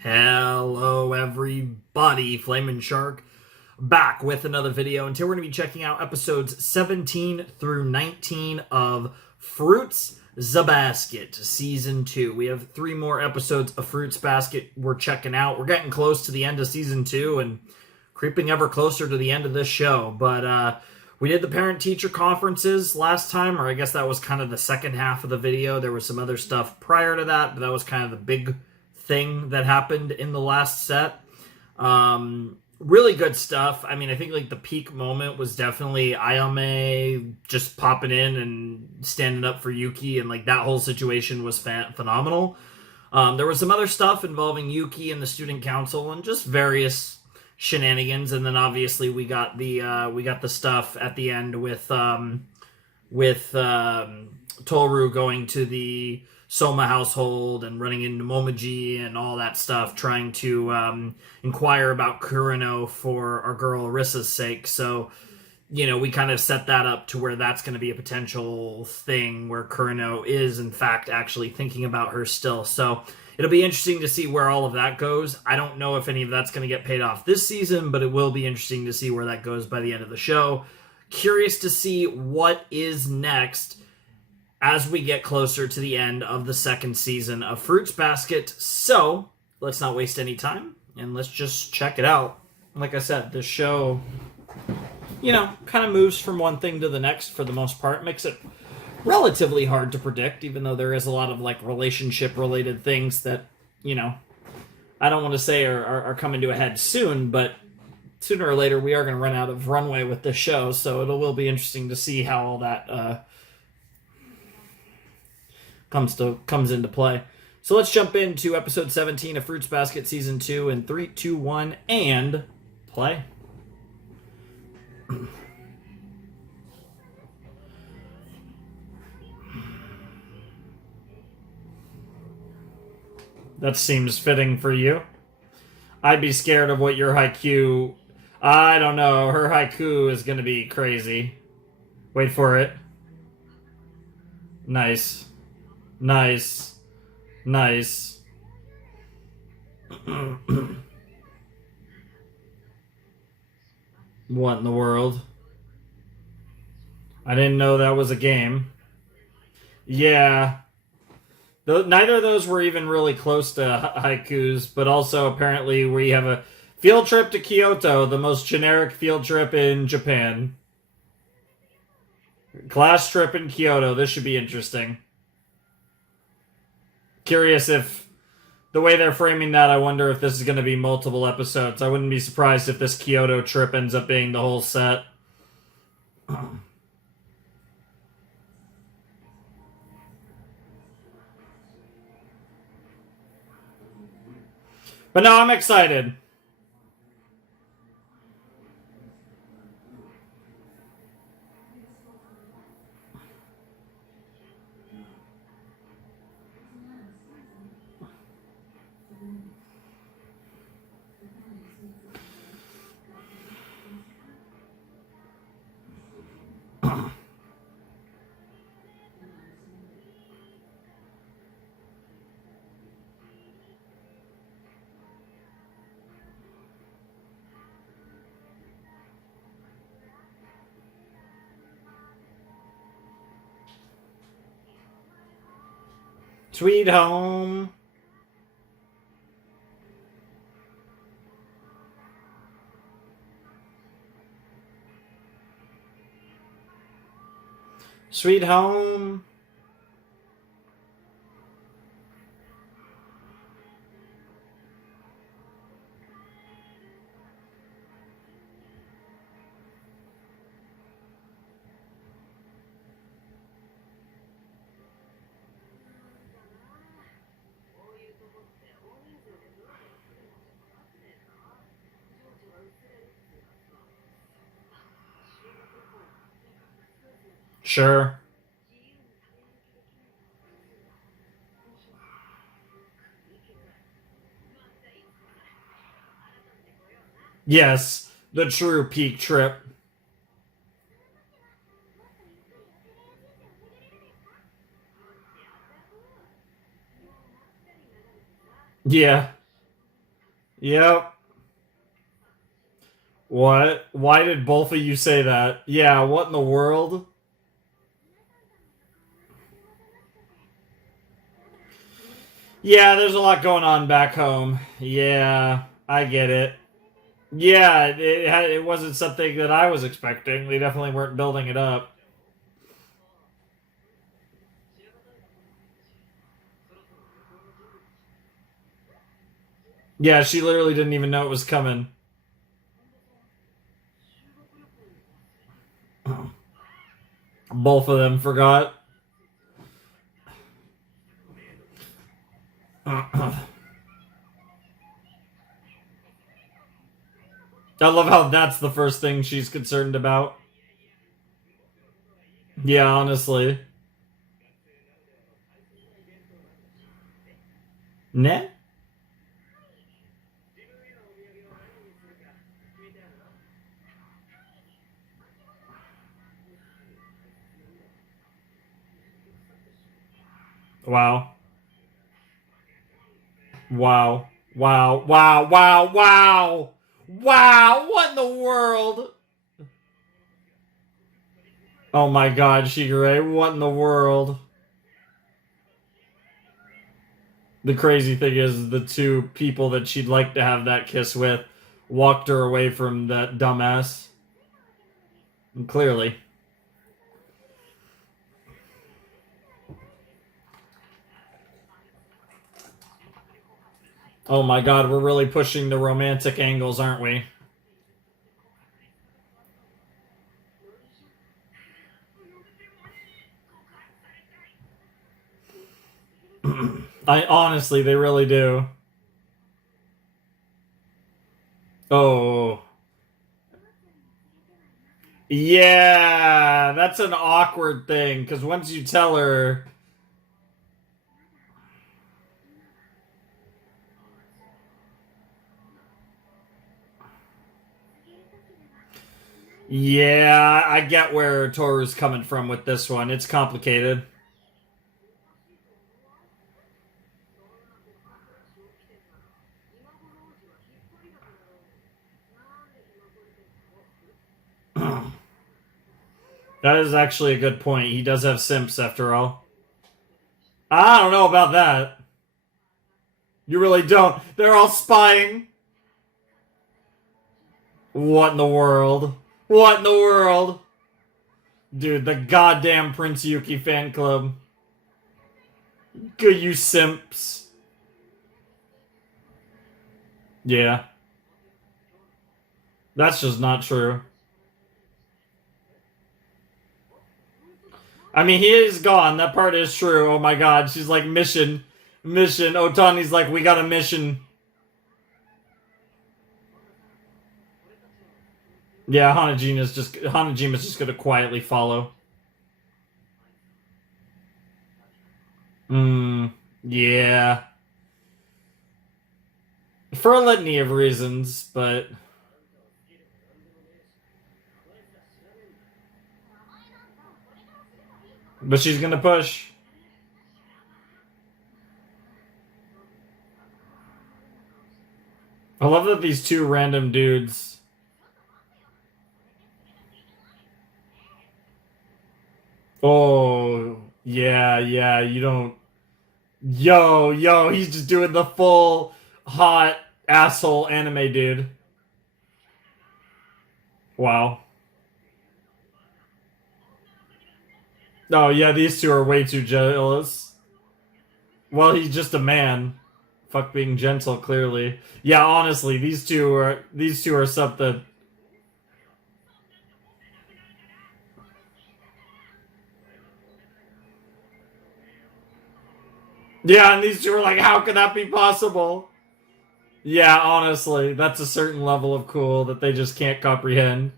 Hello everybody, Flamin' Shark back with another video, and today we're going to be checking out episodes 17 through 19 of Fruits Basket Season 2. We have 3 more episodes of Fruits Basket we're checking out. We're getting close to the end of Season 2 and creeping ever closer to the end of this show, but we did the parent-teacher conferences last time, or I guess that was kind of the second half of the video. There was some other stuff prior to that, but that was kind of the big thing that happened in the last set. Really good stuff. I mean, I think like the peak moment was definitely Ayame just popping in and standing up for Yuki, and like that whole situation was phenomenal. There was some other stuff involving Yuki and the student council and just various shenanigans, and then obviously we got the stuff at the end with Toru going to the Soma household and running into Momoji and all that stuff, trying to inquire about Kurino for our girl Arissa's sake. So, we kind of set that up to where that's going to be a potential thing where Kurino is, in fact, actually thinking about her still. So it'll be interesting to see where all of that goes. I don't know if any of that's going to get paid off this season, but it will be interesting to see where that goes by the end of the show. Curious to see what is next as we get closer to the end of the second season of Fruits Basket. So let's not waste any time and let's just check it out. Like I said, this show, kind of moves from one thing to the next for the most part. Makes it relatively hard to predict, even though there is a lot of like relationship related things that, I don't want to say are coming to a head soon, but sooner or later we are going to run out of runway with this show. So it will be interesting to see how all that comes into play. So let's jump into episode 17 of Fruits Basket Season 2 in 3, 2, 1, and play. That seems fitting for you. I'd be scared of what your haiku... I don't know. Her haiku is going to be crazy. Wait for it. Nice. Nice. Nice. What in the world? I didn't know that was a game. Yeah. Neither of those were even really close to haikus, but also apparently we have a field trip to Kyoto, the most generic field trip in Japan. Class trip in Kyoto. This should be interesting. Curious if the way they're framing that, I wonder if this is going to be multiple episodes. I wouldn't be surprised if this Kyoto trip ends up being the whole set. But no, I'm excited. Sweet home. Sweet home. Sure. Yes, the true peak trip. Yeah. Yep. What? Why did both of you say that? Yeah, what in the world? Yeah, there's a lot going on back home. Yeah, I get it. Yeah, it wasn't something that I was expecting. They definitely weren't building it up. Yeah, she literally didn't even know it was coming. Both of them forgot. I love how that's the first thing she's concerned about. Yeah, honestly. Ne? Wow. Wow. Wow. Wow. Wow. Wow. Wow. What in the world? Oh my god, Shigure. What in the world? The crazy thing is, the two people that she'd like to have that kiss with walked her away from that dumbass. And clearly. Oh my god, we're really pushing the romantic angles, aren't we? I honestly, they really do. Oh. Yeah, that's an awkward thing, because once you tell her. Yeah, I get where Toru's coming from with this one. It's complicated. That is actually a good point. He does have simps after all. I don't know about that. You really don't. They're all spying. What in the world? What in the world? Dude, the goddamn Prince Yuki fan club. Good, you simps. Yeah. That's just not true. I mean, he is gone. That part is true. Oh my god. She's like, mission. Mission. Otani's like, we got a mission. Yeah, Hanajima's just gonna quietly follow. Yeah. For a litany of reasons, but she's gonna push. I love that these two random dudes. Oh, yeah, yeah, you don't. Yo, he's just doing the full hot asshole anime dude. Wow. Oh, yeah, these two are way too jealous. Well, he's just a man. Fuck being gentle, clearly. Yeah, honestly, these two are something. Yeah, and these two are like, how could that be possible? Yeah, honestly, that's a certain level of cool that they just can't comprehend.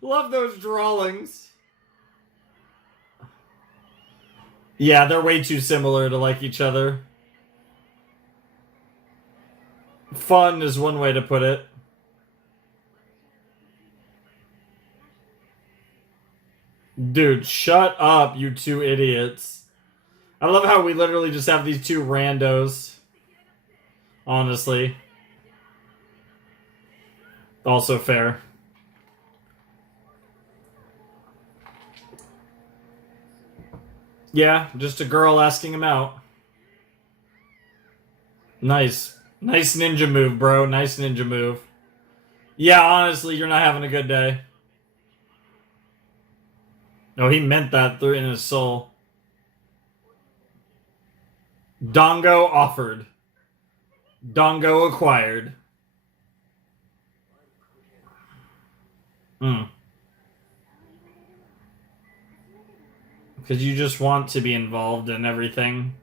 Love those drawings. Yeah, they're way too similar to like each other. Fun is one way to put it. Dude, shut up, you two idiots. I love how we literally just have these two randos. Honestly. Also fair. Yeah, just a girl asking him out. Nice. Nice ninja move, bro. Nice ninja move. Yeah, honestly, you're not having a good day. No, he meant that through in his soul. Dongo offered. Dongo acquired. Hmm. Because you just want to be involved in everything.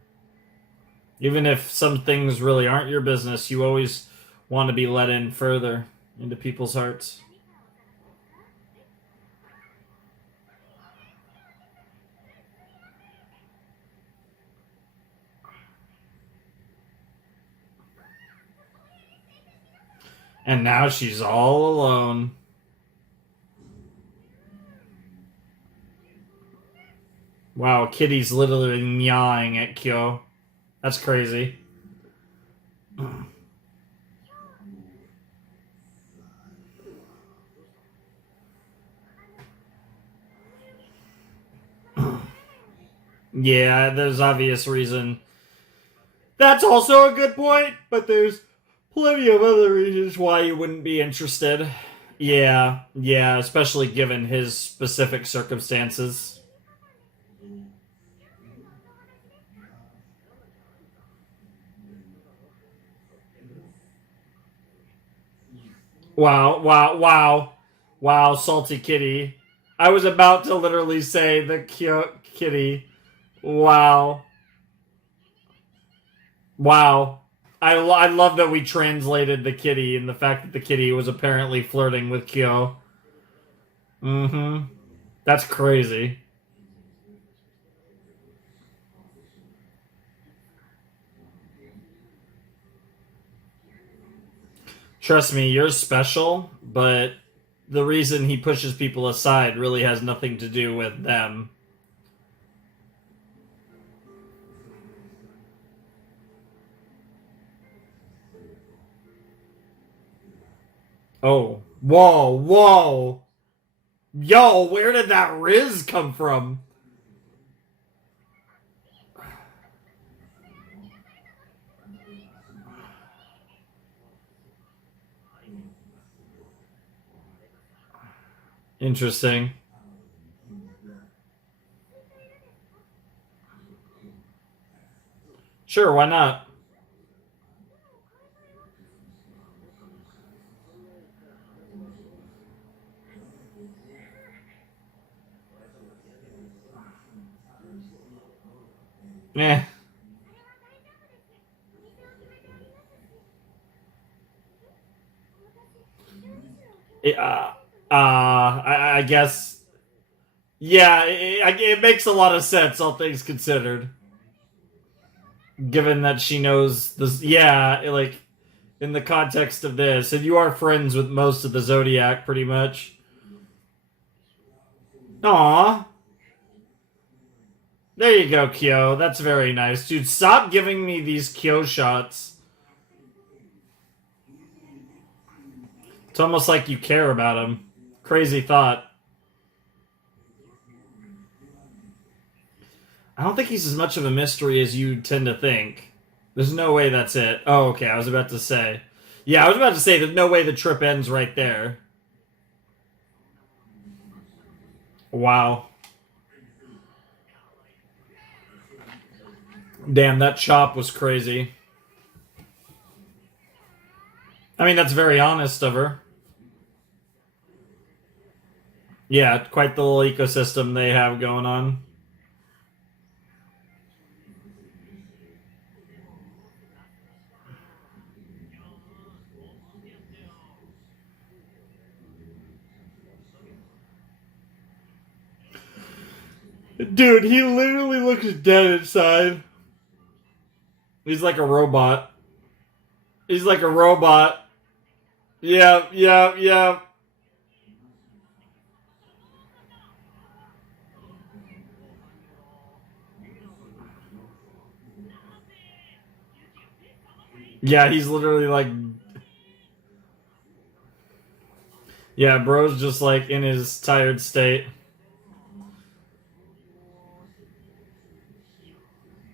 Even if some things really aren't your business, you always want to be let in further into people's hearts. And now she's all alone. Wow, Kitty's literally meowing at Kyo. That's crazy. Yeah, there's obvious reason. That's also a good point, but there's plenty of other reasons why you wouldn't be interested. Yeah, especially given his specific circumstances. Wow, salty kitty. I was about to literally say the cute kitty. Wow. Wow. I love that we translated the kitty and the fact that the kitty was apparently flirting with Kyo. Mm-hmm. That's crazy. Trust me, you're special, but the reason he pushes people aside really has nothing to do with them. Oh. Whoa. Yo, where did that Riz come from? Interesting. Sure, why not? Eh. I guess. Yeah, it makes a lot of sense, all things considered. Given that she knows this. Yeah, like, in the context of this, and you are friends with most of the Zodiac, pretty much. Aw. There you go, Kyo. That's very nice. Dude, stop giving me these Kyo shots. It's almost like you care about him. Crazy thought. I don't think he's as much of a mystery as you tend to think. There's no way that's it. Oh, okay, I was about to say. Yeah, I was about to say there's no way the trip ends right there. Wow. Damn, that chop was crazy. I mean, that's very honest of her. Yeah, quite the little ecosystem they have going on. Dude, he literally looks dead inside. He's like a robot. He's like a robot. Yeah. Yeah, he's literally like, yeah, bro's just like in his tired state.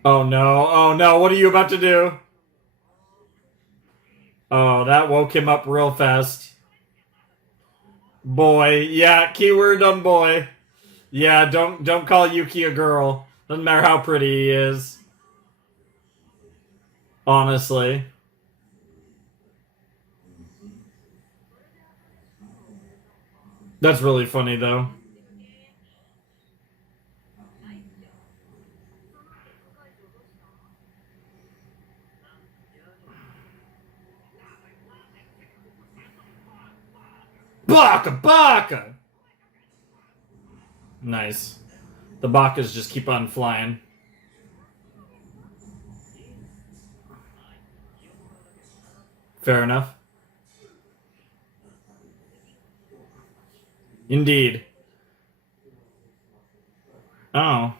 Oh no, oh no, what are you about to do? Oh, that woke him up real fast. Boy, yeah, keyword on boy. Yeah, don't call Yuki a girl. Doesn't matter how pretty he is. Honestly. That's really funny though. Baka baka! Nice. The bakas just keep on flying. Fair enough. Indeed. Oh.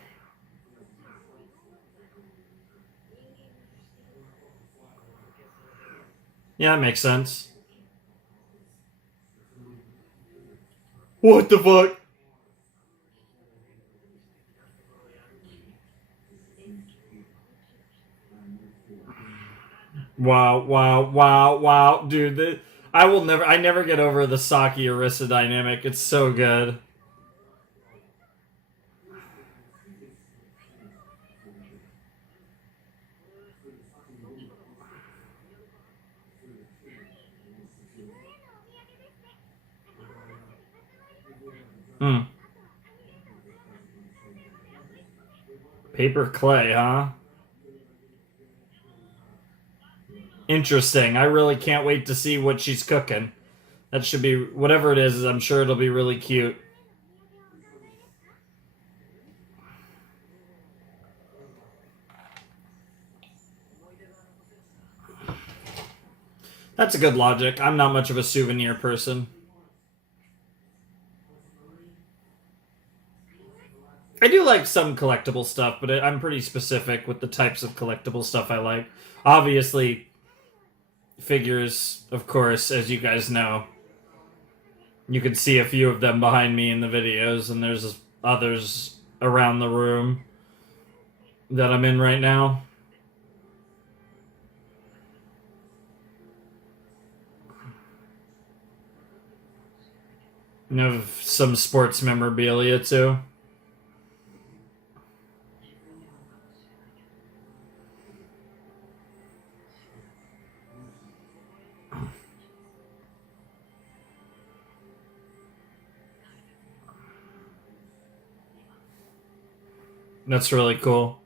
Yeah, that makes sense. What the fuck? Wow, wow, wow, wow. Dude, I never get over the Saki Arisa dynamic. It's so good. Hmm. Paper clay, huh? Interesting. I really can't wait to see what she's cooking. That should be whatever it is. I'm sure it'll be really cute. That's a good logic. I'm not much of a souvenir person. I do like some collectible stuff, but I'm pretty specific with the types of collectible stuff I like. Obviously, figures, of course, as you guys know. You can see a few of them behind me in the videos, and there's others around the room that I'm in right now. And I have some sports memorabilia too. That's really cool.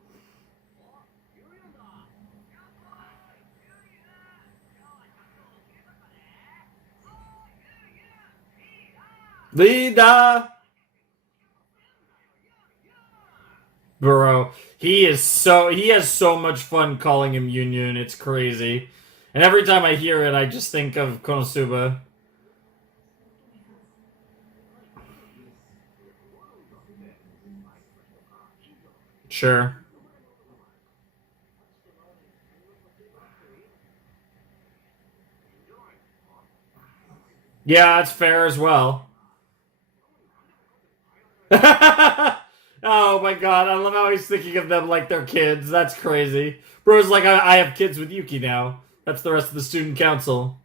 Leader! Bro, he has so much fun calling him Yun. It's crazy. And every time I hear it, I just think of Konosuba. Sure. Yeah, that's fair as well. Oh my god, I love how he's thinking of them like they're kids. That's crazy. Bro's like, I have kids with Yuki now. That's the rest of the student council.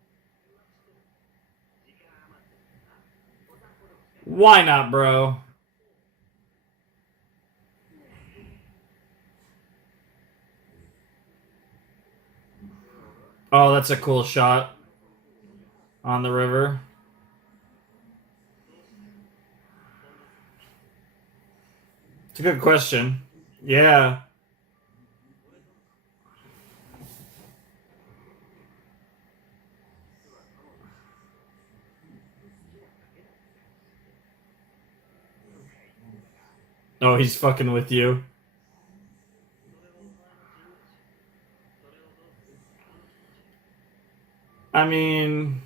Why not, bro? Oh, that's a cool shot on the river. It's a good question. Yeah. Oh, he's fucking with you. I mean,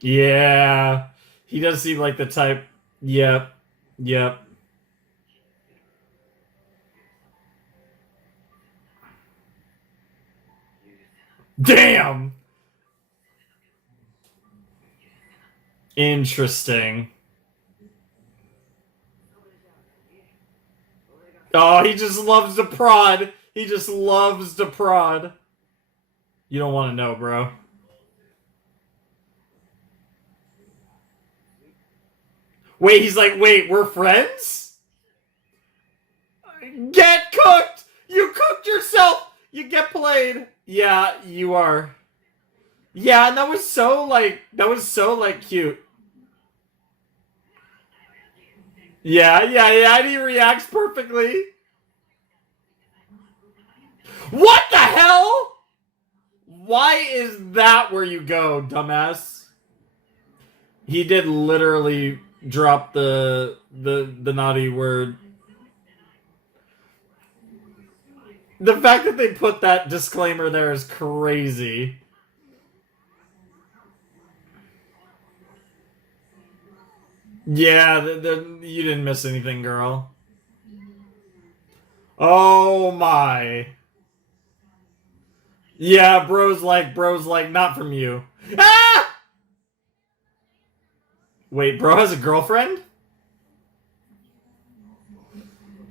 yeah. He does seem like the type. Yep. Yep. Damn! Interesting. Oh, he just loves to prod. He just loves to prod. You don't want to know, bro. Wait, he's like, wait, we're friends? Get cooked! You cooked yourself! You get played. Yeah, you are. Yeah, and that was so cute. Yeah, and he reacts perfectly. What the hell? Why is that where you go, dumbass? He did literally drop the naughty word. The fact that they put that disclaimer there is crazy. Yeah, you didn't miss anything, girl. Oh my. Yeah, bro's like, not from you. Ah! Wait, bro has a girlfriend?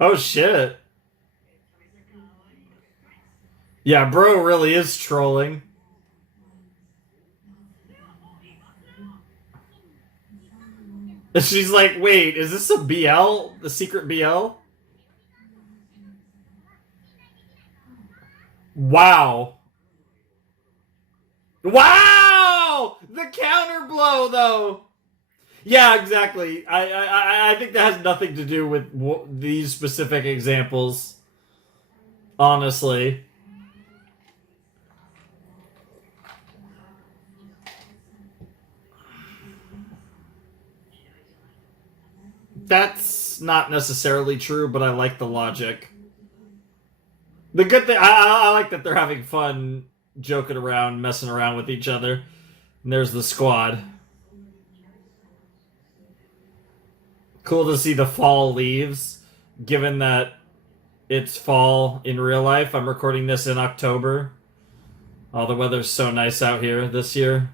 Oh shit. Yeah, bro really is trolling. She's like, wait, is this a BL? The secret BL? Wow. Wow! The counter blow, though. Yeah, exactly. I think that has nothing to do with these specific examples. Honestly, that's not necessarily true, but I like the logic. The good thing, I like that they're having fun, joking around, messing around with each other. And there's the squad. Cool to see the fall leaves, given that it's fall in real life. I'm recording this in October. Oh, the weather's so nice out here this year.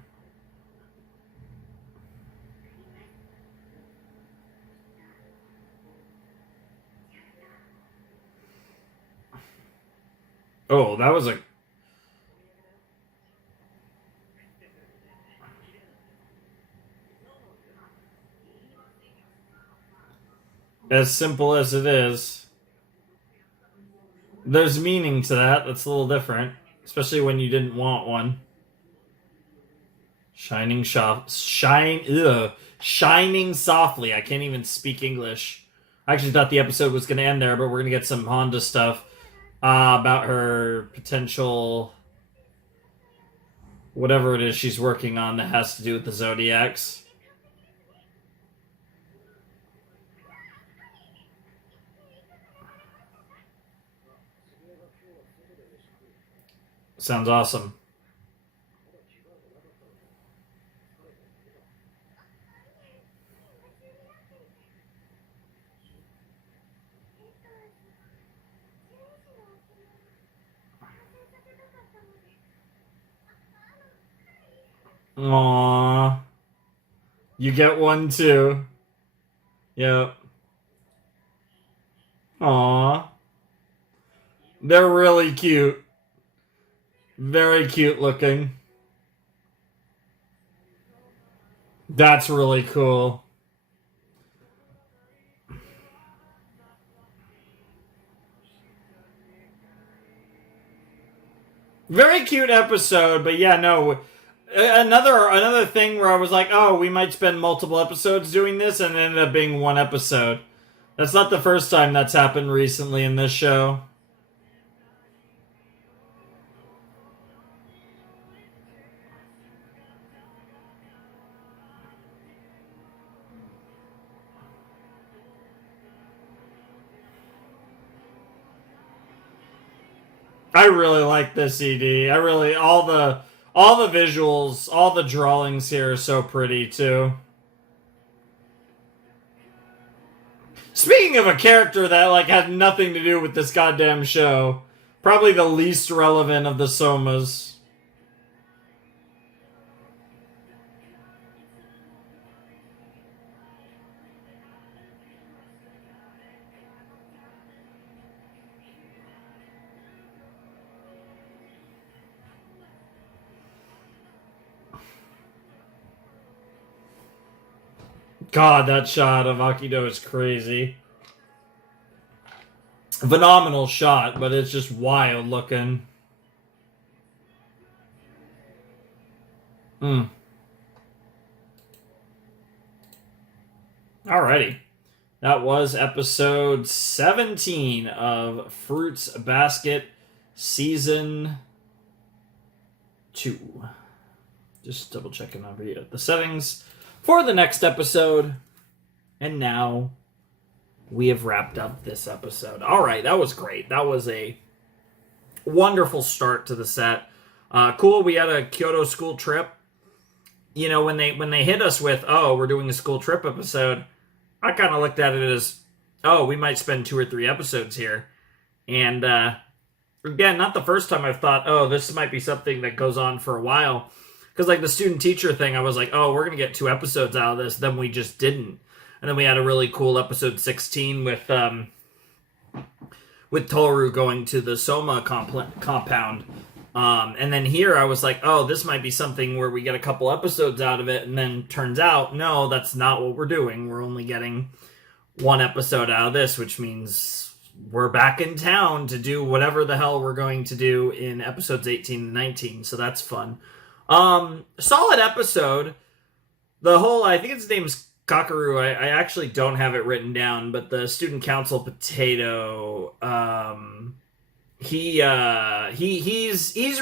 Oh, that was a as simple as it is. There's meaning to that. That's a little different, especially when you didn't want one. Shining softly. I can't even speak English. I actually thought the episode was going to end there, but we're going to get some Honda stuff about her potential whatever it is she's working on that has to do with the Zodiacs. Sounds awesome. Aww. You get one too. Yep. Aww. They're really cute. Very cute looking. That's really cool. Very cute episode, but yeah, no. Another thing where I was like, oh, we might spend multiple episodes doing this, and it ended up being one episode. That's not the first time that's happened recently in this show. I really like this ED. I really all the visuals, all the drawings here are so pretty too. Speaking of a character that like had nothing to do with this goddamn show, probably the least relevant of the Somas. God, that shot of Akido is crazy. Phenomenal shot, but it's just wild looking. Alrighty. That was episode 17 of Fruits Basket Season 2. Just double checking over here the settings for the next episode. And now we have wrapped up this episode. Alright, that was great. That was a wonderful start to the set. Cool, we had a Kyoto school trip. You know, when they hit us with, oh, we're doing a school trip episode, I kind of looked at it as, oh, we might spend 2 or 3 episodes here. And, again, not the first time I've thought, oh, this might be something that goes on for a while. Because, like, the student-teacher thing, I was like, oh, we're going to get 2 episodes out of this. Then we just didn't. And then we had a really cool episode 16 with Toru going to the Soma compound. And then here I was like, oh, this might be something where we get a couple episodes out of it, and then turns out, no, that's not what we're doing. We're only getting 1 episode out of this, which means we're back in town to do whatever the hell we're going to do in episodes 18 and 19, so that's fun. Solid episode. The whole, I think his name's Kakaru, I actually don't have it written down, but the student council potato, he's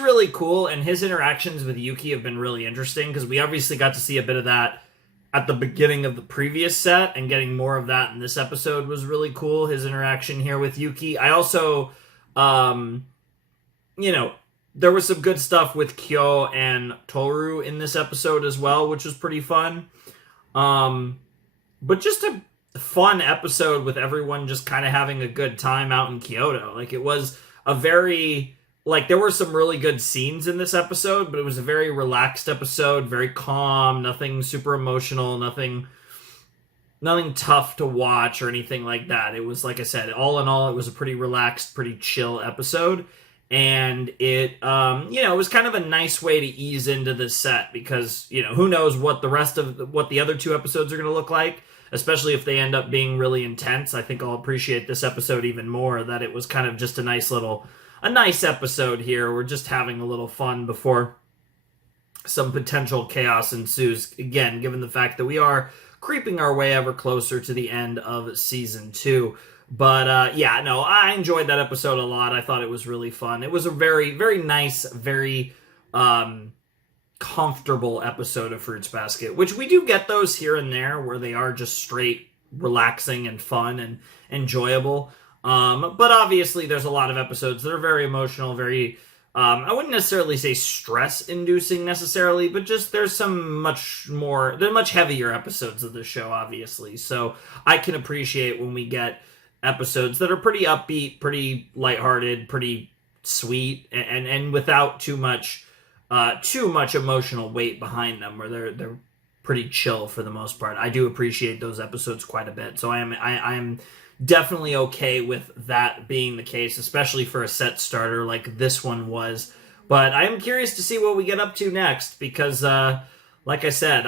really cool, and his interactions with Yuki have been really interesting, because we obviously got to see a bit of that at the beginning of the previous set, and getting more of that in this episode was really cool, his interaction here with Yuki. I also, there was some good stuff with Kyo and Toru in this episode as well, which was pretty fun. But just a fun episode with everyone just kind of having a good time out in Kyoto. Like, it was a very, like, there were some really good scenes in this episode, but it was a very relaxed episode, very calm, nothing super emotional, nothing tough to watch or anything like that. It was, like I said, all in all, it was a pretty relaxed, pretty chill episode. And it, it was kind of a nice way to ease into this set, because, who knows what what the other 2 episodes are going to look like, especially if they end up being really intense. I think I'll appreciate this episode even more, that it was kind of just a nice episode here. We're just having a little fun before some potential chaos ensues, again, given the fact that we are creeping our way ever closer to the end of season 2. But, I enjoyed that episode a lot. I thought it was really fun. It was a very, very nice, very comfortable episode of Fruits Basket, which we do get those here and there where they are just straight relaxing and fun and enjoyable. But obviously there's a lot of episodes that are very emotional, very, I wouldn't necessarily say stress-inducing necessarily, but just there's much heavier episodes of the show, obviously. So I can appreciate when we get episodes that are pretty upbeat, pretty lighthearted, pretty sweet, and without too much emotional weight behind them, where they're pretty chill for the most part. I do appreciate those episodes quite a bit, so I am definitely okay with that being the case, especially for a set starter like this one was. But I am curious to see what we get up to next, because like I said,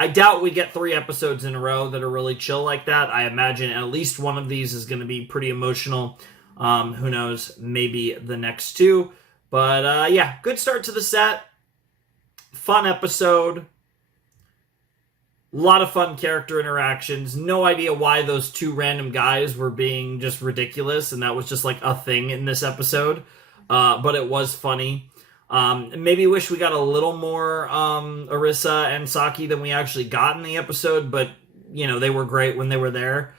I doubt we get 3 episodes in a row that are really chill like that. I imagine at least one of these is going to be pretty emotional. Who knows? Maybe the next 2. But, good start to the set. Fun episode. A lot of fun character interactions. No idea why those 2 random guys were being just ridiculous, and that was just like a thing in this episode. But it was funny. Maybe wish we got a little more Arisa and Saki than we actually got in the episode, but they were great when they were there.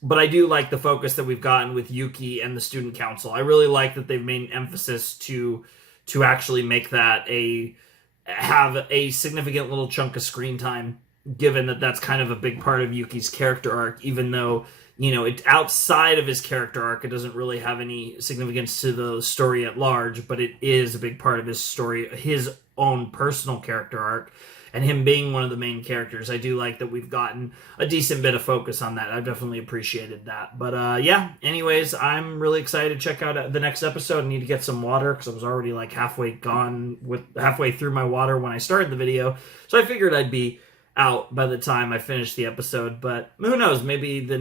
But I do like the focus that we've gotten with Yuki and the student council. I really like that they've made an emphasis to actually make that have a significant little chunk of screen time given that that's kind of a big part of Yuki's character arc, even though, it outside of his character arc, it doesn't really have any significance to the story at large, but it is a big part of his story, his own personal character arc, and him being one of the main characters. I do like that we've gotten a decent bit of focus on that. I've definitely appreciated that. But yeah, anyways, I'm really excited to check out the next episode. I need to get some water because I was already like halfway through my water when I started the video. So I figured I'd be out by the time I finish the episode, but who knows? Maybe the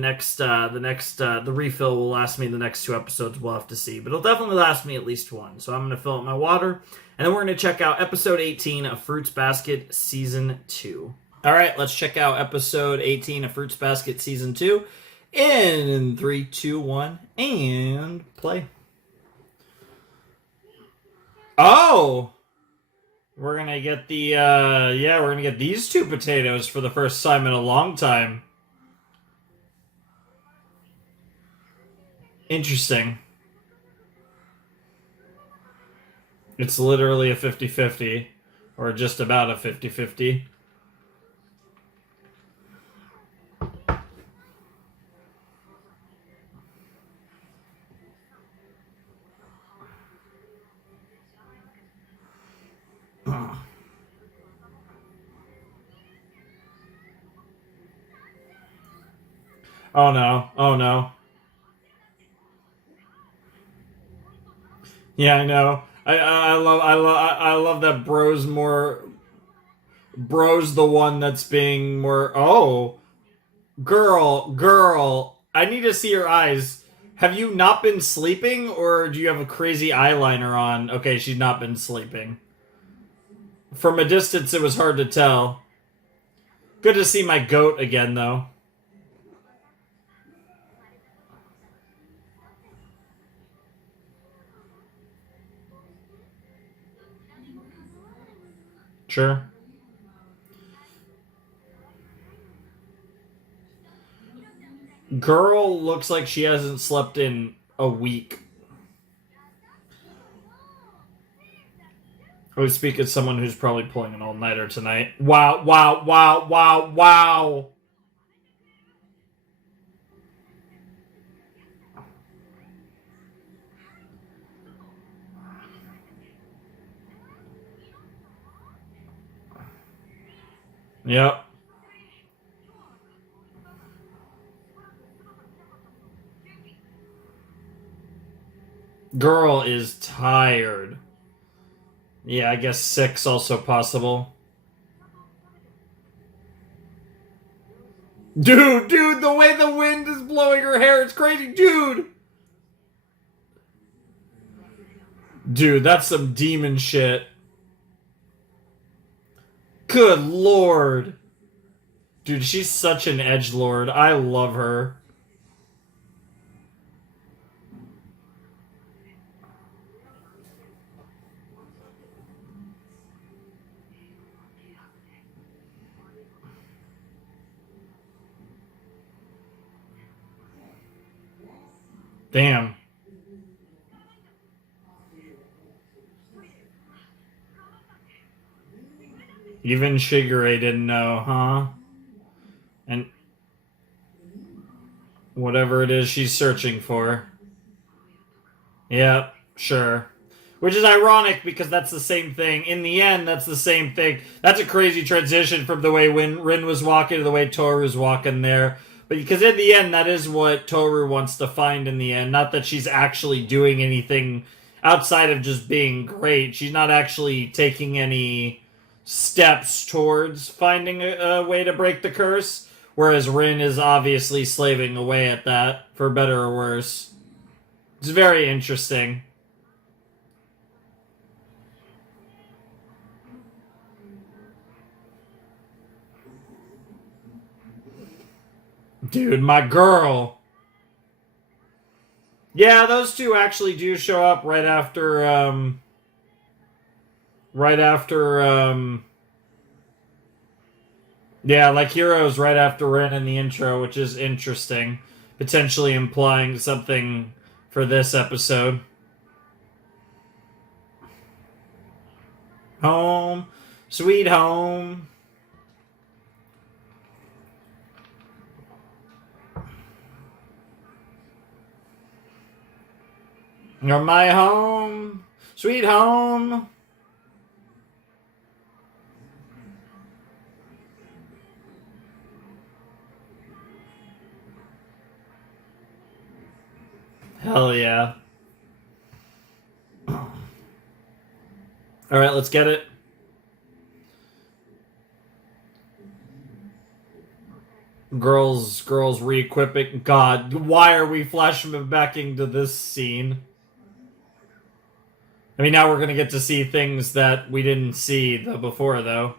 refill will last me the next 2 episodes. We'll have to see, but it'll definitely last me at least 1. So I'm gonna fill up my water, and then we're gonna check out episode 18 of Fruits Basket Season 2. All right, let's check out episode 18 of Fruits Basket Season 2 in 3, 2, 1, and play. Oh! We're gonna get we're gonna get these 2 potatoes for the first time in a long time. Interesting. It's literally a 50-50, or just about a 50-50. Oh no. Oh no. Yeah, I know. I love that Bro's the one that's being more. Oh, girl, I need to see your eyes. Have you not been sleeping, or do you have a crazy eyeliner on? Okay, she's not been sleeping. From a distance, it was hard to tell. Good to see my goat again, though. Sure. Girl looks like she hasn't slept in a week. I would speak as someone who's probably pulling an all-nighter tonight. Wow, wow, wow, wow, wow. Yep. Girl is tired. Yeah, I guess 6 also possible. Dude, the way the wind is blowing her hair, it's crazy, dude! Dude, that's some demon shit. Good lord. Dude, she's such an edgelord. I love her. Damn. Even Shigure didn't know, huh? And whatever it is she's searching for. Yep, sure. Which is ironic because that's the same thing. In the end, that's the same thing. That's a crazy transition from the way Rin was walking to the way Toru's walking there. But because in the end, that is what Toru wants to find in the end. Not that she's actually doing anything outside of just being great. She's not actually taking any steps towards finding a way to break the curse. Whereas Rin is obviously slaving away at that, for better or worse. It's very interesting. Dude, my girl. Yeah, those 2 actually do show up right after, yeah, like Heroes right after Rin in the intro, which is interesting. Potentially implying something for this episode. Home. Sweet home. You're my home, sweet home. Hell yeah. Alright, let's get it. Girls re-equipping. God, why are we flashbacking to this scene? I mean, now we're gonna get to see things that we didn't see before, though.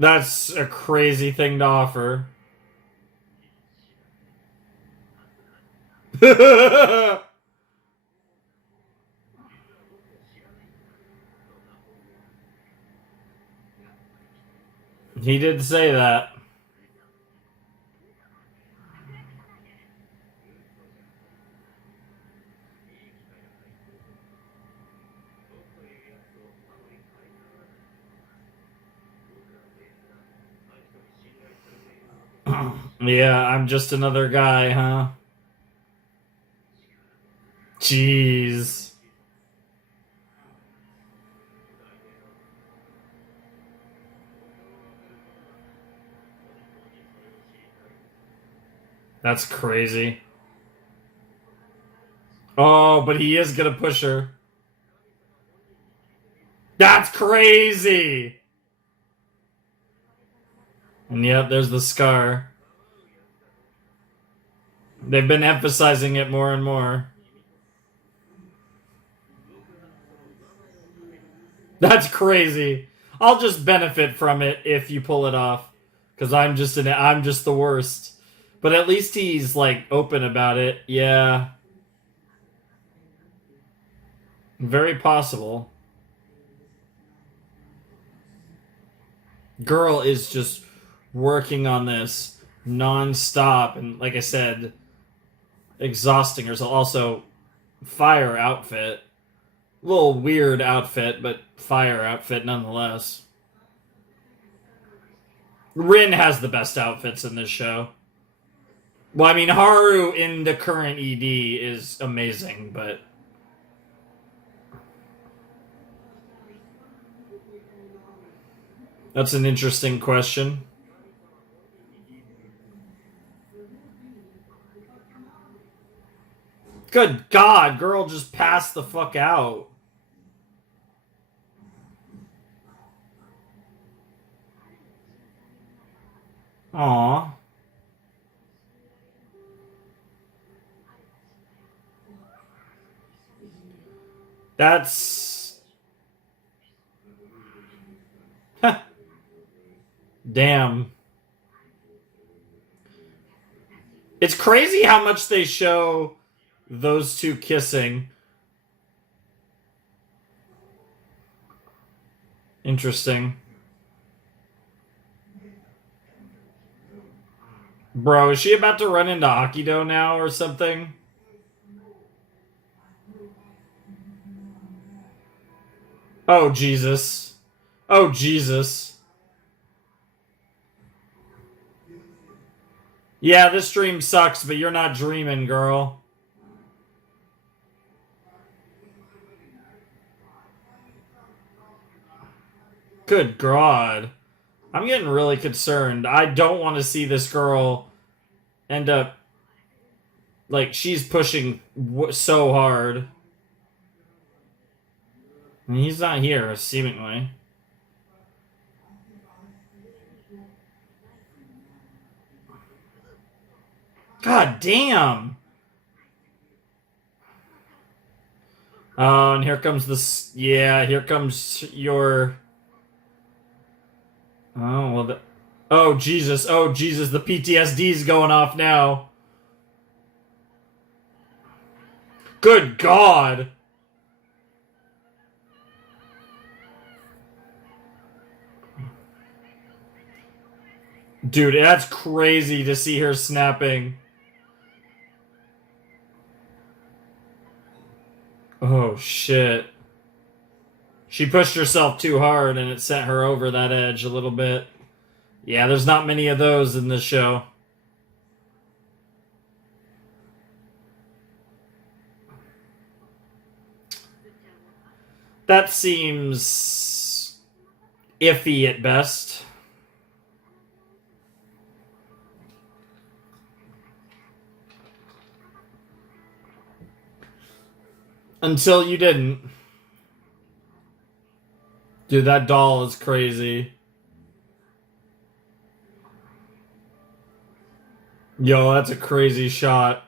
That's a crazy thing to offer. He did say that. Yeah, I'm just another guy, huh? Jeez. That's crazy. Oh, but he is gonna push her. That's crazy! And yep, there's the scar. They've been emphasizing it more and more. That's crazy. I'll just benefit from it if you pull it off, because I'm just the worst. But at least he's like open about it. Yeah, very possible. Girl is just working on this non-stop, and like I said, exhausting herself. Also, fire outfit. A little weird outfit, but fire outfit nonetheless. Rin has the best outfits in this show. Well, I mean, Haru in the current ED is amazing, but... That's an interesting question. Good God, girl just passed the fuck out. Aww. That's... Damn. It's crazy how much they show those two kissing. Interesting. Bro, is she about to run into Akido now or something? Oh, Jesus. Oh, Jesus. Yeah, this dream sucks, but you're not dreaming, girl. Good God. I'm getting really concerned. I don't want to see this girl end up... Like, she's pushing so hard. And he's not here, seemingly. God damn! Oh, and here comes this... Yeah, here comes your... Oh, well, oh, Jesus. Oh, Jesus. The PTSD's going off now. Good God. Dude, that's crazy to see her snapping. Oh, shit. She pushed herself too hard and it sent her over that edge a little bit. Yeah, there's not many of those in this show. That seems iffy at best. Until you didn't. Dude, that doll is crazy. Yo, that's a crazy shot.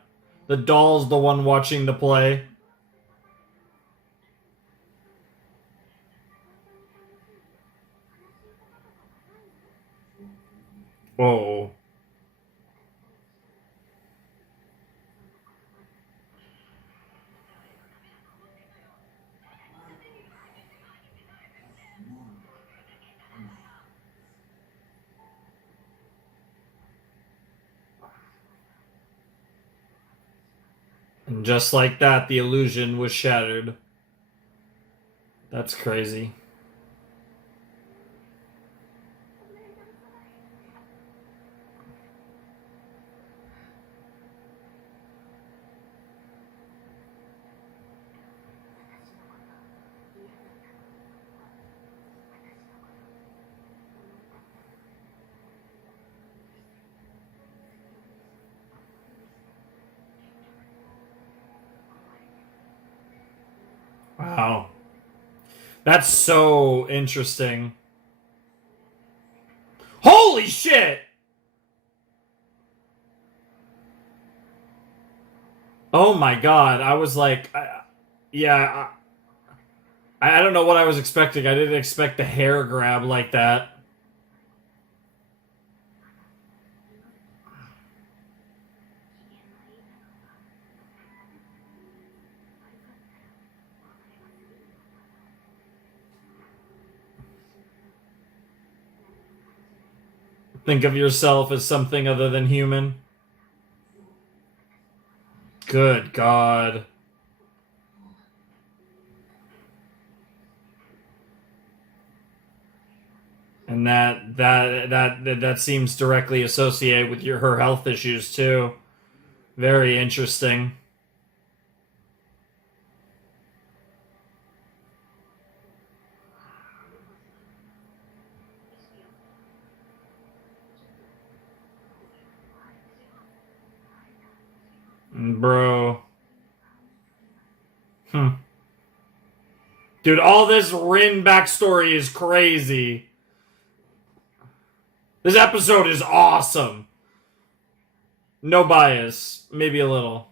The doll's the one watching the play. Whoa. And just like that, the illusion was shattered. That's crazy. Wow. That's so interesting. Holy shit! Oh my god. I was like, yeah, I don't know what I was expecting. I didn't expect the hair grab like that. Think of yourself as something other than human. Good God. And that seems directly associated with her health issues too. Very interesting. Bro. Hmm. Dude, all this Rin backstory is crazy. This episode is awesome. No bias. Maybe a little.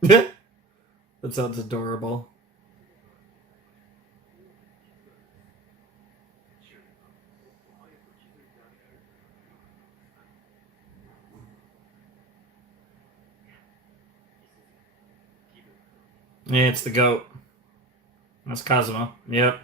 That sounds adorable. Yeah, it's the goat. That's Kazuma. Yep.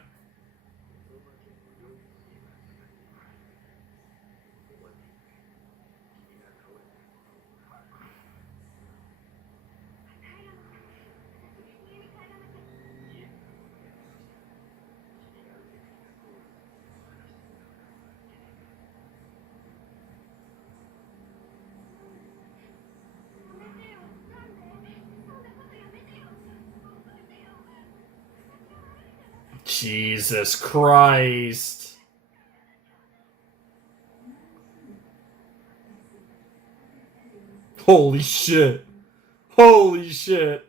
Jesus Christ. Holy shit. Holy shit.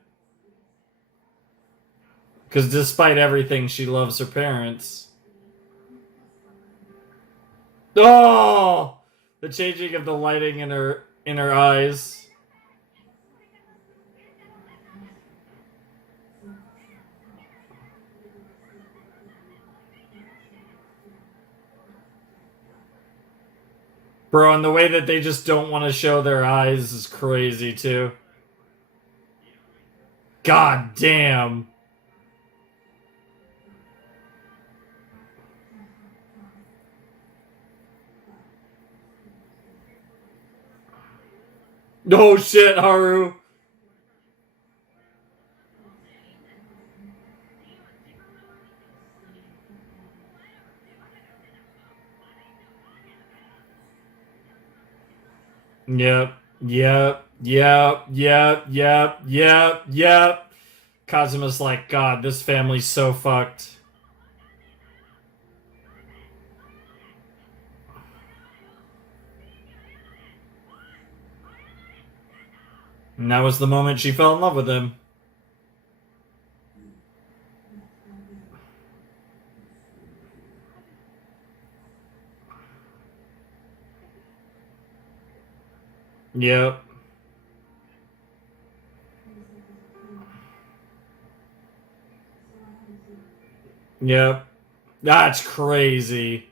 Because despite everything, she loves her parents. Oh! The changing of the lighting in her eyes. Bro, and the way that they just don't want to show their eyes is crazy too. God damn. Oh shit, Haru. Yep, yep, yep, yep, yep, yep, yep. Kazuma's like, God, this family's so fucked. And that was the moment she fell in love with him. Yep, yep. That's crazy.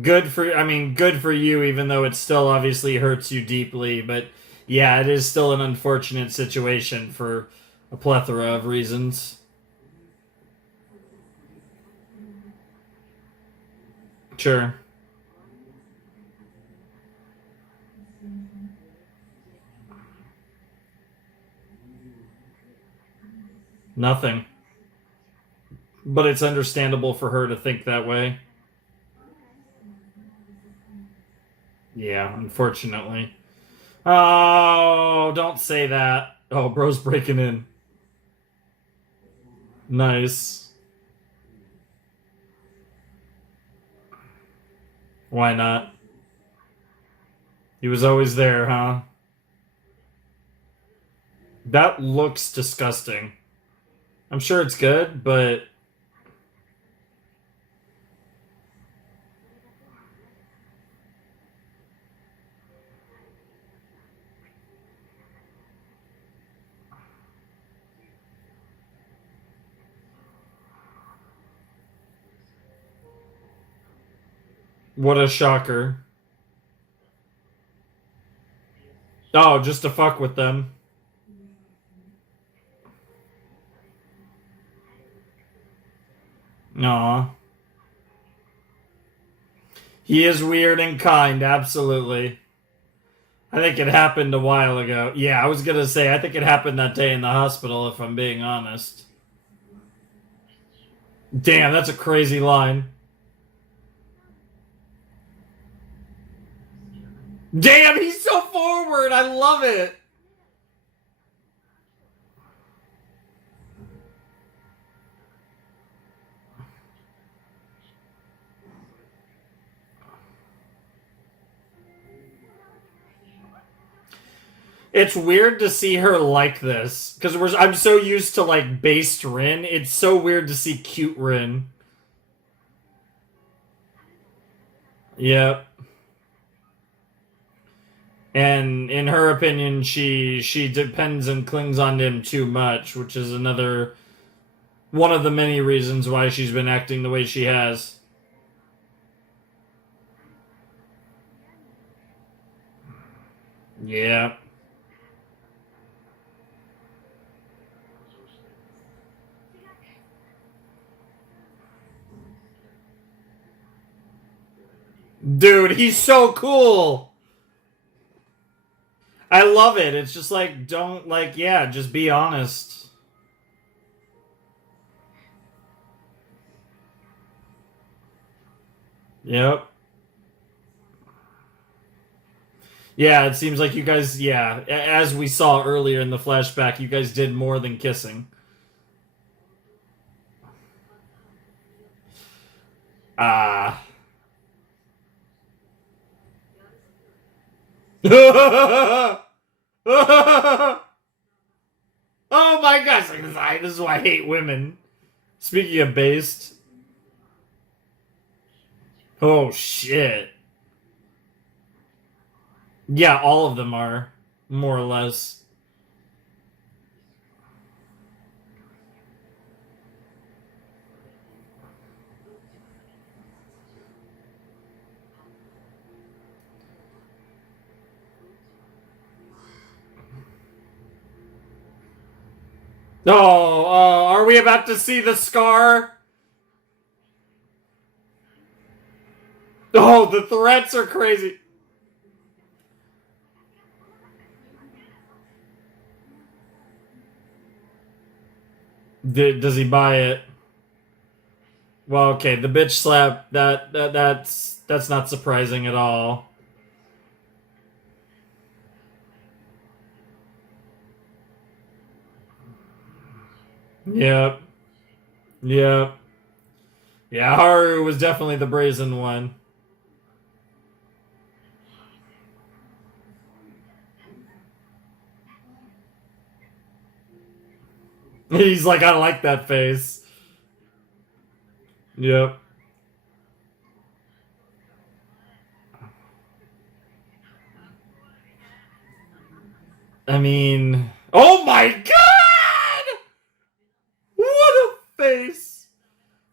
Good for you, even though it still obviously hurts you deeply. But yeah, it is still an unfortunate situation for a plethora of reasons. Sure. Nothing. But it's understandable for her to think that way. Yeah, unfortunately. Oh, don't say that. Oh, bro's breaking in. Nice. Why not? He was always there, huh? That looks disgusting. I'm sure it's good, but what a shocker. Oh, just to fuck with them. Aw. He is weird and kind, absolutely. I think it happened a while ago. Yeah, I was gonna say, I think it happened that day in the hospital, if I'm being honest. Damn, that's a crazy line. Damn, he's so forward. I love it. It's weird to see her like this because I'm so used to like based Rin. It's so weird to see cute Rin. Yep. And in her opinion, she depends and clings on him too much, which is another one of the many reasons why she's been acting the way she has. Yeah. Dude, he's so cool. I love it. It's just like don't like yeah, just be honest. Yep. Yeah, it seems like you guys, yeah, as we saw earlier in the flashback, you guys did more than kissing. Ah. Oh my gosh, this is why I hate women. Speaking of based. Oh shit. Yeah, all of them are, more or less. Oh, are we about to see the scar? Oh, the threats are crazy. Does he buy it? Well, okay, the bitch slap that's not surprising at all. Yep. Yep. Yeah, Haru was definitely the brazen one. He's like, I like that face. Yep. I mean, oh my god! What a face!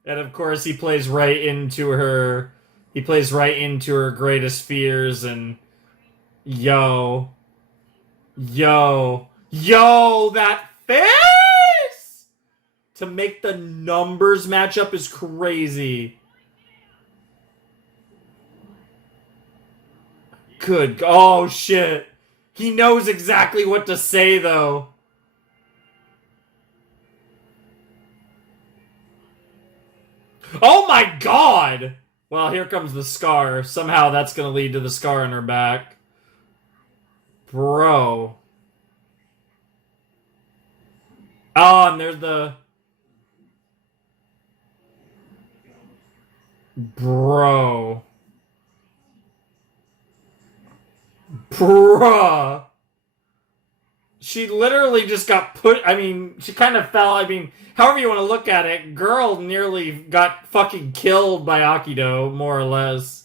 And of course, he plays right into her. He plays right into her greatest fears, and yo, yo, that face! To make the numbers match up is crazy. Good. Oh shit. He knows exactly what to say, though. Oh my god! Well, here comes the scar. Somehow that's gonna lead to the scar on her back. Bro. Oh, and there's the... Bro. Bruh. She literally just got put. I mean, she kind of fell. I mean, however you want to look at it, girl nearly got fucking killed by Akido, more or less.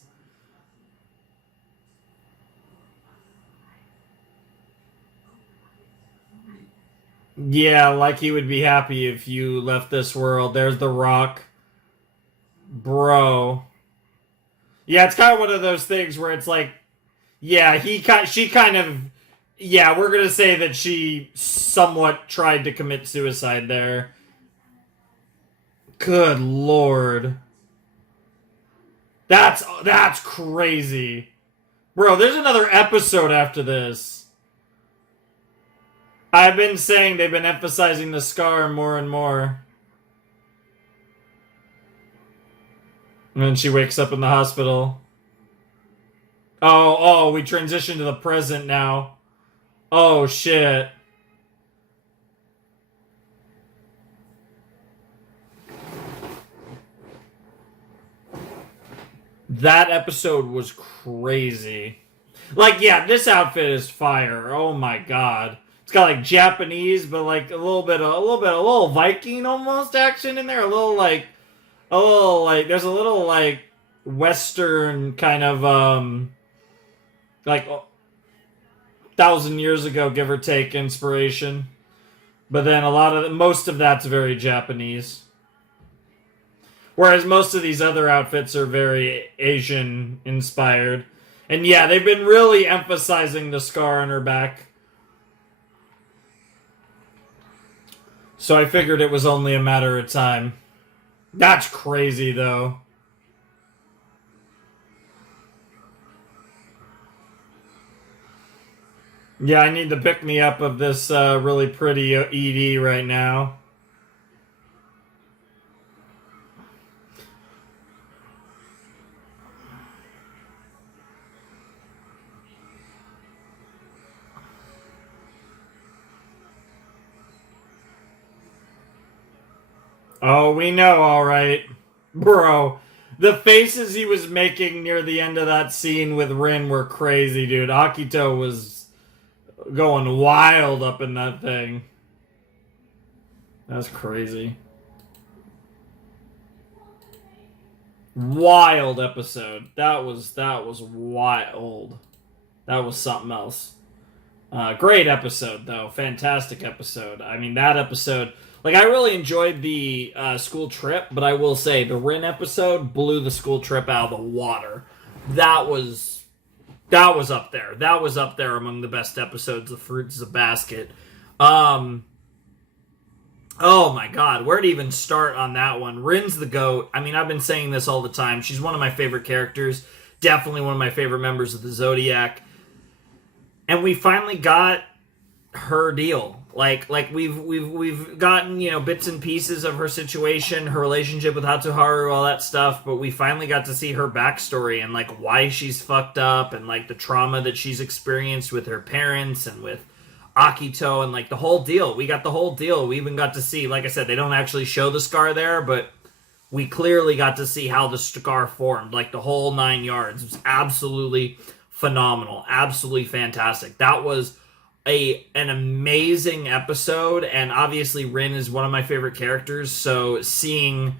Yeah, like he would be happy if you left this world. There's the rock. Bro. Yeah, it's kind of one of those things where it's like, yeah, she kind of, yeah, we're gonna say that she somewhat tried to commit suicide there. Good lord. That's crazy. Bro, there's another episode after this. I've been saying they've been emphasizing the scar more and more. And then she wakes up in the hospital. We transition to the present now. Oh, shit. That episode was crazy. Like, yeah, this outfit is fire. Oh my god. It's got like Japanese, but like a little Viking almost action in there. There's a little like Western kind of like 1,000 years ago, give or take, inspiration. But then most of that's very Japanese. Whereas most of these other outfits are very Asian inspired. And yeah, they've been really emphasizing the scar on her back. So I figured it was only a matter of time. That's crazy, though. Yeah, I need to pick me up of this really pretty ED right now. Oh, we know, all right. Bro, the faces he was making near the end of that scene with Rin were crazy, dude. Akito was going wild up in that thing. That's crazy. Wild episode. That was wild. That was something else. Great episode though. Fantastic episode. I mean that episode. Like I really enjoyed the school trip, but I will say the Rin episode blew the school trip out of the water. That was up there. That was up there among the best episodes of Fruits of Basket. Oh my god, where to even start on that one? Rin's the GOAT. I mean, I've been saying this all the time. She's one of my favorite characters. Definitely one of my favorite members of the Zodiac. And we finally got her deal. Like we've gotten, you know, bits and pieces of her situation, her relationship with Hatsuharu, all that stuff, but we finally got to see her backstory and like why she's fucked up and like the trauma that she's experienced with her parents and with Akito and like the whole deal. We got the whole deal. We even got to see, like I said, they don't actually show the scar there, but we clearly got to see how the scar formed, like the whole 9 yards. It was absolutely phenomenal, absolutely fantastic. That was an amazing episode, and obviously Rin is one of my favorite characters, so seeing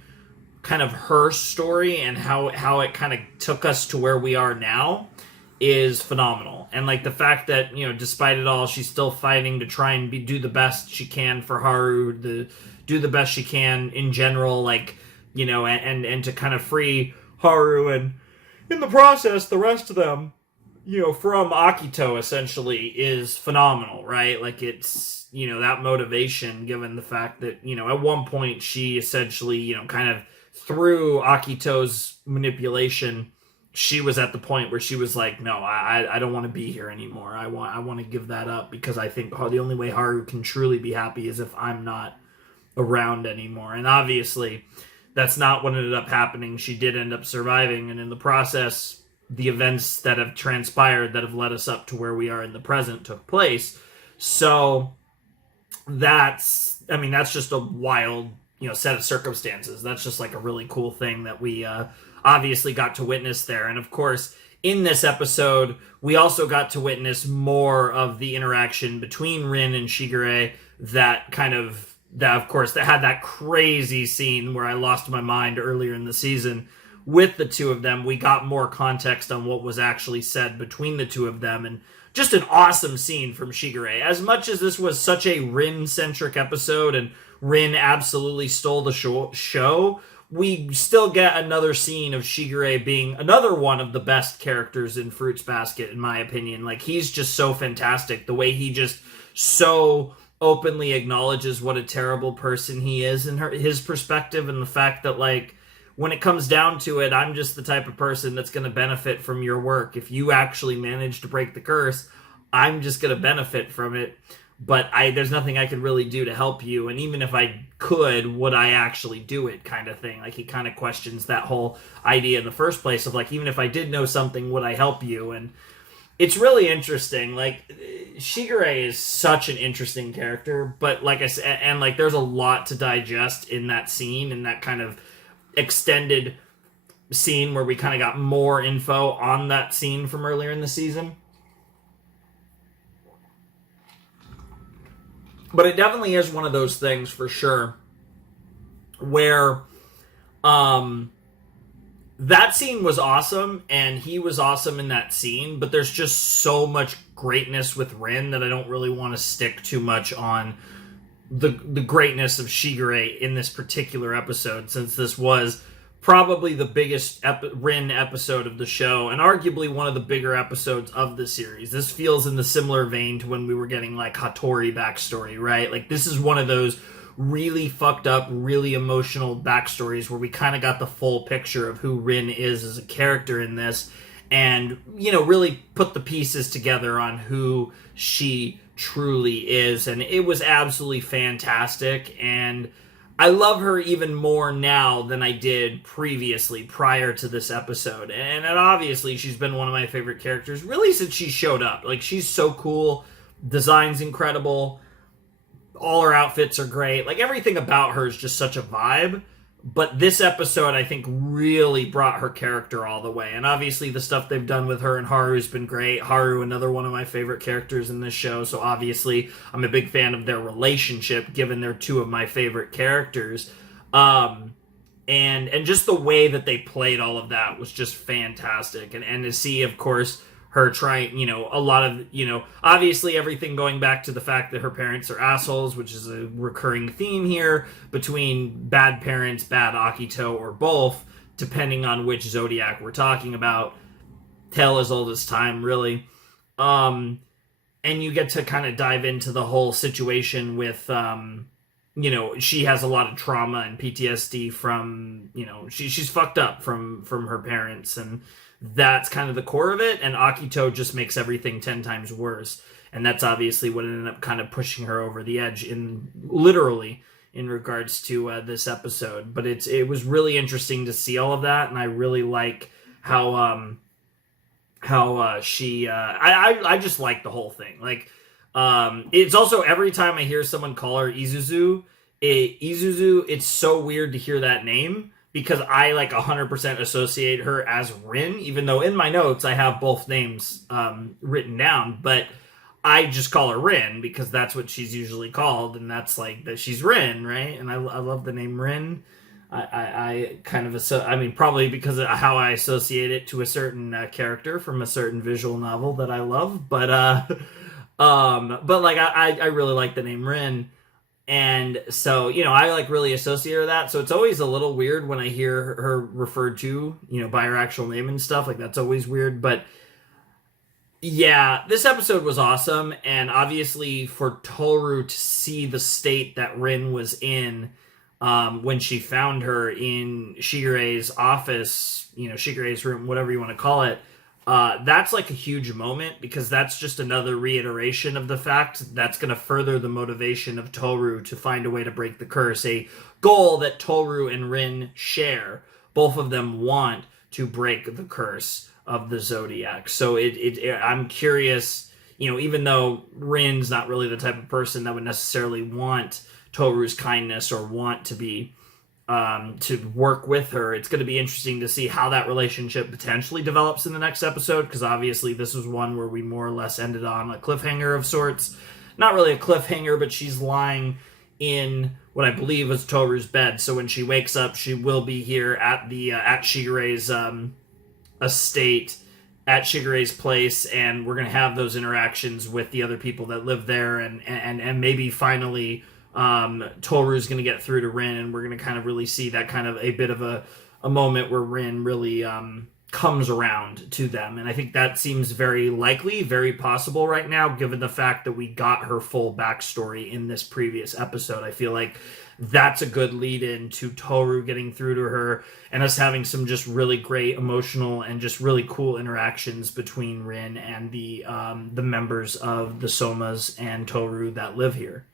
kind of her story and how it kind of took us to where we are now is phenomenal. And like the fact that, you know, despite it all, she's still fighting to try and do the best she can for Haru, do the best she can in general, like, you know, and to kind of free Haru, and in the process the rest of them, you know, from Akito essentially is phenomenal, right? Like it's, you know, that motivation, given the fact that, you know, at one point she essentially, you know, kind of through Akito's manipulation, she was at the point where she was like, no, I don't want to be here anymore. I want to give that up, because I think the only way Haru can truly be happy is if I'm not around anymore. And obviously that's not what ended up happening. She did end up surviving, and in the process, the events that have transpired that have led us up to where we are in the present took place. So that's just a wild, you know, set of circumstances. That's just like a really cool thing that we obviously got to witness there. And of course, in this episode, we also got to witness more of the interaction between Rin and Shigure that had that crazy scene where I lost my mind earlier in the season. With the two of them, we got more context on what was actually said between the two of them, and just an awesome scene from Shigure. As much as this was such a Rin-centric episode, and Rin absolutely stole the show, we still get another scene of Shigure being another one of the best characters in Fruits Basket, in my opinion. Like, he's just so fantastic. The way he just so openly acknowledges what a terrible person he is in his perspective, and the fact that, like, when it comes down to it, I'm just the type of person that's going to benefit from your work. If you actually manage to break the curse, I'm just going to benefit from it. But there's nothing I could really do to help you. And even if I could, would I actually do it, kind of thing? Like, he kind of questions that whole idea in the first place of, like, even if I did know something, would I help you? And it's really interesting. Like, Shigure is such an interesting character. But like I said, and like there's a lot to digest in that scene, and that kind of extended scene where we kind of got more info on that scene from earlier in the season. But it definitely is one of those things for sure where that scene was awesome, and he was awesome in that scene, but there's just so much greatness with Rin that I don't really want to stick too much on the greatness of Shigure in this particular episode, since this was probably the biggest Rin episode of the show, and arguably one of the bigger episodes of the series. This feels in the similar vein to when we were getting like Hattori backstory, right? Like, this is one of those really fucked up, really emotional backstories where we kind of got the full picture of who Rin is as a character in this, and, you know, really put the pieces together on who she truly is. And it was absolutely fantastic, and I love her even more now than I did previously, prior to this episode. And obviously she's been one of my favorite characters really since she showed up. Like, she's so cool, design's incredible, all her outfits are great, like everything about her is just such a vibe. But this episode, I think, really brought her character all the way. And obviously the stuff they've done with her and Haru has been great. Haru, another one of my favorite characters in this show. So obviously I'm a big fan of their relationship, given they're two of my favorite characters. And just the way that they played all of that was just fantastic. And to see, of course, her trying, you know, a lot of, you know, obviously everything going back to the fact that her parents are assholes, which is a recurring theme here between bad parents, bad Akito, or both, depending on which Zodiac we're talking about. Tale as old as time, really. And you get to kind of dive into the whole situation with, you know, she has a lot of trauma and PTSD from, you know, she's fucked up from her parents, and that's kind of the core of it, and Akito just makes everything 10 times worse. and that's obviously what ended up kind of pushing her over the edge in literally in regards to this episode. But it was really interesting to see all of that, and I really like how she I just like the whole thing. Like it's also every time I hear someone call her Izuzu, it's so weird to hear that name because I like 100% associate her as Rin, even though in my notes I have both names written down, but I just call her Rin because that's what she's usually called, and that's like that she's Rin, right? And I love the name Rin. I kind of I mean probably because of how I associate it to a certain character from a certain visual novel that I love, but like I really like the name Rin, and so I like really associate her with that. So it's always a little weird when I hear her referred to by her actual name and stuff. Like that's always weird, but yeah, this episode was awesome, and obviously for Toru to see the state that Rin was in when she found her in Shigure's office, Shigure's room, whatever you want to call it, that's like a huge moment because that's just another reiteration of the fact that's going to further the motivation of Toru to find a way to break the curse, a goal that Toru and Rin share. Both of them want to break the curse of the Zodiac. So I'm curious, even though Rin's not really the type of person that would necessarily want Toru's kindness or want to be to work with her, it's going to be interesting to see how that relationship potentially develops in the next episode, because obviously this was one where we more or less ended on a cliffhanger of sorts. Not really a cliffhanger, but she's lying in what I believe is Toru's bed. So when she wakes up, she will be here at the at Shigure's estate, at Shigure's place, and we're going to have those interactions with the other people that live there, and maybe finally Toru's going to get through to Rin, and we're going to kind of really see that kind of a bit of a moment where Rin really comes around to them. And I think that seems very likely, very possible right now, given the fact that we got her full backstory in this previous episode. I feel like that's a good lead in to Toru getting through to her and us having some just really great emotional and just really cool interactions between Rin and the members of the Somas and Toru that live here.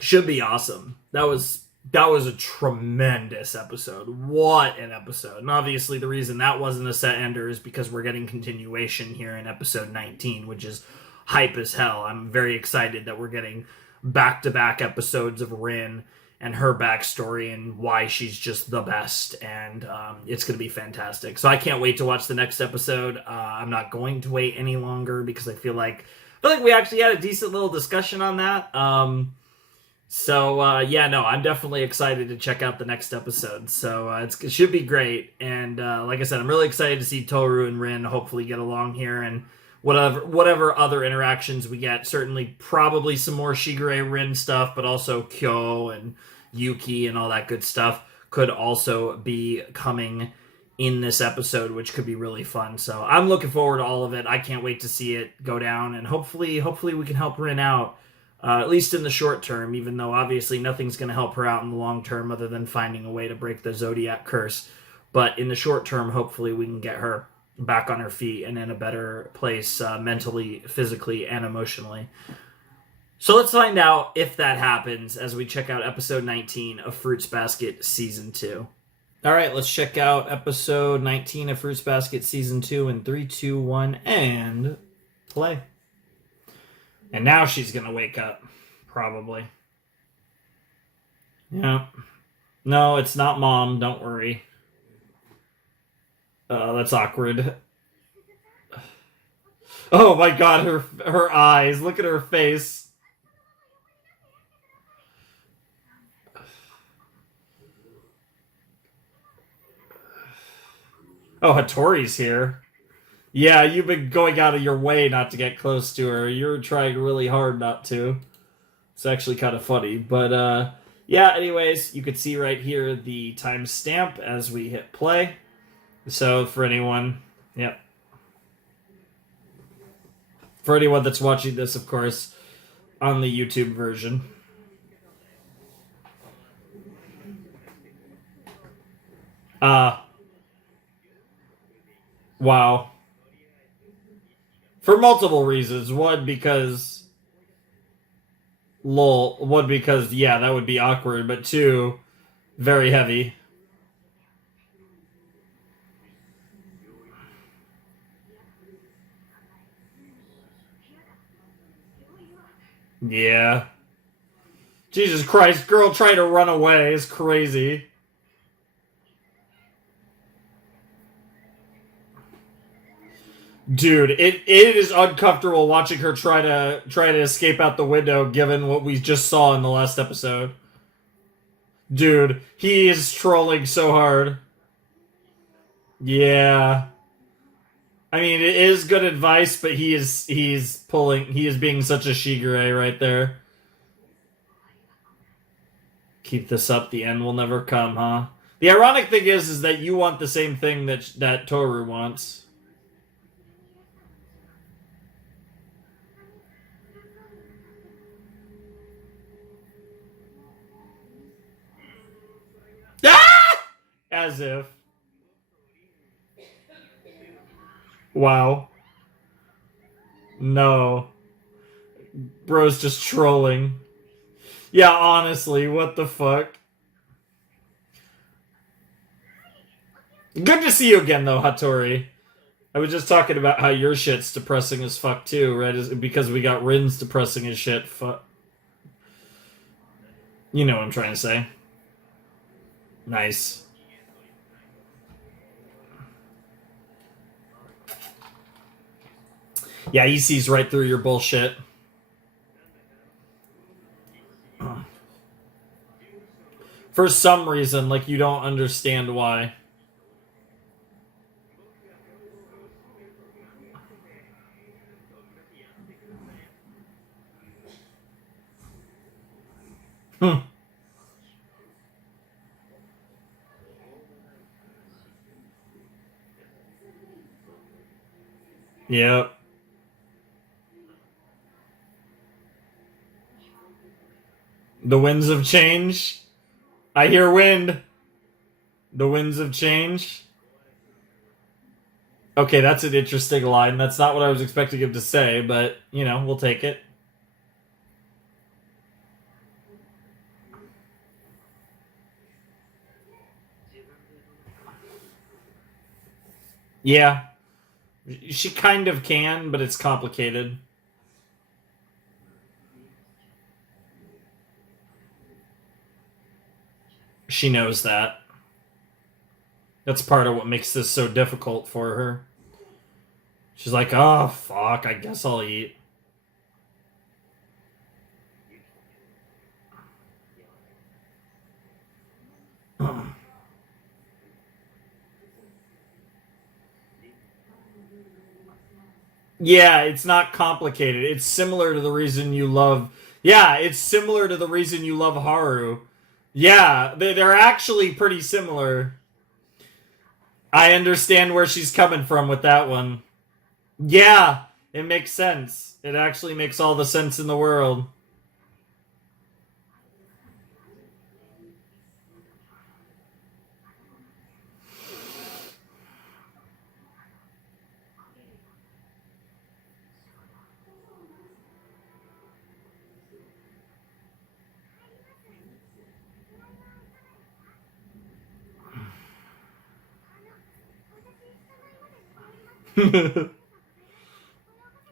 Should be awesome. That was a tremendous episode. What an episode. And obviously the reason that wasn't a set ender is because we're getting continuation here in episode 19, which is hype as hell. I'm very excited that we're getting back-to-back episodes of Rin and her backstory and why she's just the best, and it's going to be fantastic. So I can't wait to watch the next episode. I'm not going to wait any longer because I feel like we actually had a decent little discussion on that. I'm definitely excited to check out the next episode. So it should be great. And like I said, I'm really excited to see Toru and Rin hopefully get along here, and whatever other interactions we get. Certainly probably some more Shigure Rin stuff, but also Kyo and Yuki and all that good stuff could also be coming in this episode, which could be really fun. So I'm looking forward to all of it. I can't wait to see it go down, and hopefully we can help Rin out. At least in the short term, even though obviously nothing's going to help her out in the long term other than finding a way to break the Zodiac curse. But in the short term, hopefully we can get her back on her feet and in a better place mentally, physically, and emotionally. So let's find out if that happens as we check out episode 19 of Fruits Basket Season 2. All right, let's check out episode 19 of Fruits Basket Season 2 in 3, 2, 1, and play. And now she's going to wake up, probably. Yeah. No, it's not Mom. Don't worry. That's awkward. Oh my god, her eyes. Look at her face. Oh, Hattori's here. Yeah, you've been going out of your way not to get close to her. You're trying really hard not to. It's actually kind of funny. But, yeah, anyways, you can see right here the timestamp as we hit play. So, for anyone, yep. For anyone that's watching this, of course, on the YouTube version. Wow. For multiple reasons. One, because lol. One, because yeah, that would be awkward. But two, very heavy. Yeah. Jesus Christ, girl trying to run away is crazy. Dude, it is uncomfortable watching her try to escape out the window given what we just saw in the last episode. Dude, he is trolling so hard. Yeah. I mean, it is good advice, but he is being such a Shigure right there. Keep this up, the end will never come, huh? The ironic thing is that you want the same thing that Toru wants. Ah! As if. Wow. No. Bro's just trolling. Yeah, honestly, what the fuck? Good to see you again, though, Hattori. I was just talking about how your shit's depressing as fuck, too, right? Because we got Rin's depressing as shit. You know what I'm trying to say. Nice. Yeah, he sees right through your bullshit. For some reason, like, you don't understand why. Hmm. Yep. The winds of change. I hear wind. The winds of change. Okay, that's an interesting line. That's not what I was expecting him to say, but, you know, we'll take it. Yeah. She kind of can, but it's complicated. She knows that. That's part of what makes this so difficult for her. She's like, oh, fuck, I guess I'll eat. Yeah, it's not complicated. It's similar to the reason you love. Yeah, it's similar to the reason you love Haru. Yeah, they're actually pretty similar. I understand where she's coming from with that one. Yeah, it makes sense. It actually makes all the sense in the world.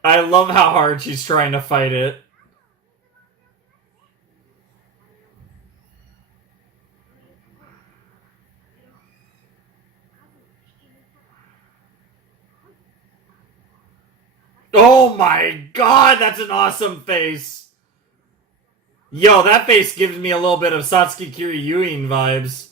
I love how hard she's trying to fight it. Oh my god, that's an awesome face. Yo, that face gives me a little bit of Satsuki Kiryuin vibes.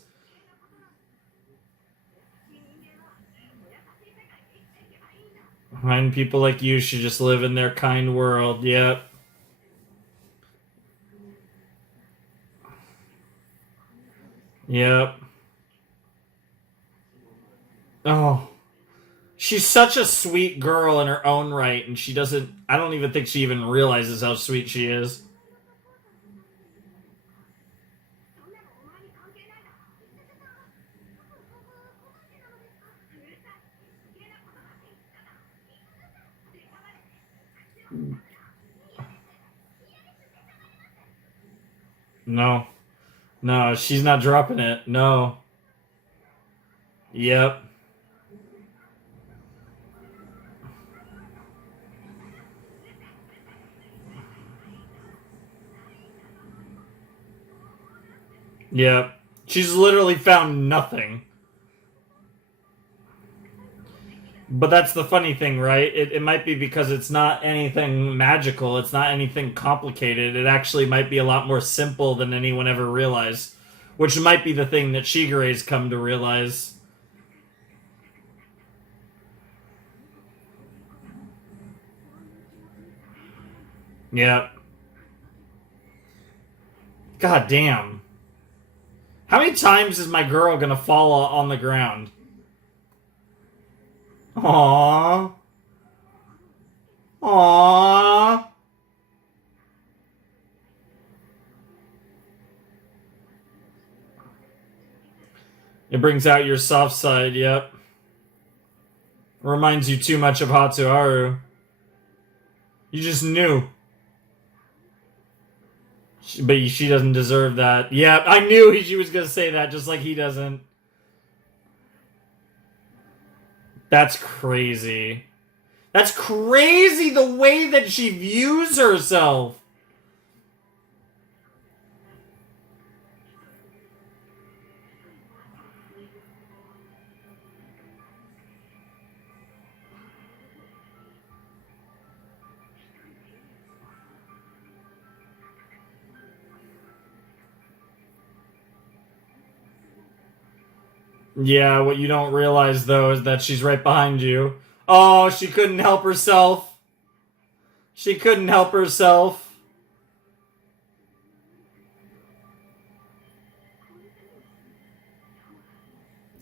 Kind people like you should just live in their kind world. Yep. Yep. Oh. She's such a sweet girl in her own right, and she doesn't. I don't even think she even realizes how sweet she is. No. No, she's not dropping it. No. Yep. Yep. She's literally found nothing. But that's the funny thing, right? It might be because it's not anything magical, it's not anything complicated. It actually might be a lot more simple than anyone ever realized. Which might be the thing that Shigure's come to realize. Yep. God damn. How many times is my girl gonna fall on the ground? Aww. Aww. It brings out your soft side, yep. Reminds you too much of Hatsuharu. You just knew. But she doesn't deserve that. Yeah, I knew she was gonna say that, just like he doesn't. That's crazy. That's crazy the way that she views herself. Yeah, what you don't realize, though, is that she's right behind you. Oh, she couldn't help herself. She couldn't help herself.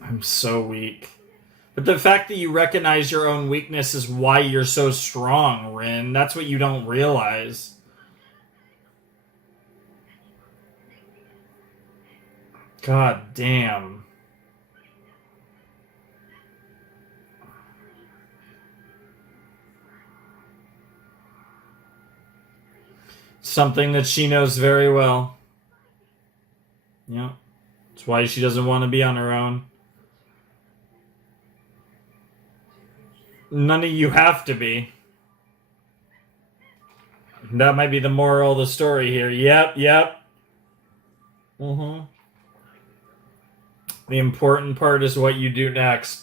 I'm so weak. But the fact that you recognize your own weakness is why you're so strong, Rin. That's what you don't realize. God damn. Something that she knows very well. Yeah. That's why she doesn't want to be on her own. None of you have to be. That might be the moral of the story here. Yep, yep. Mm-hmm. The important part is what you do next.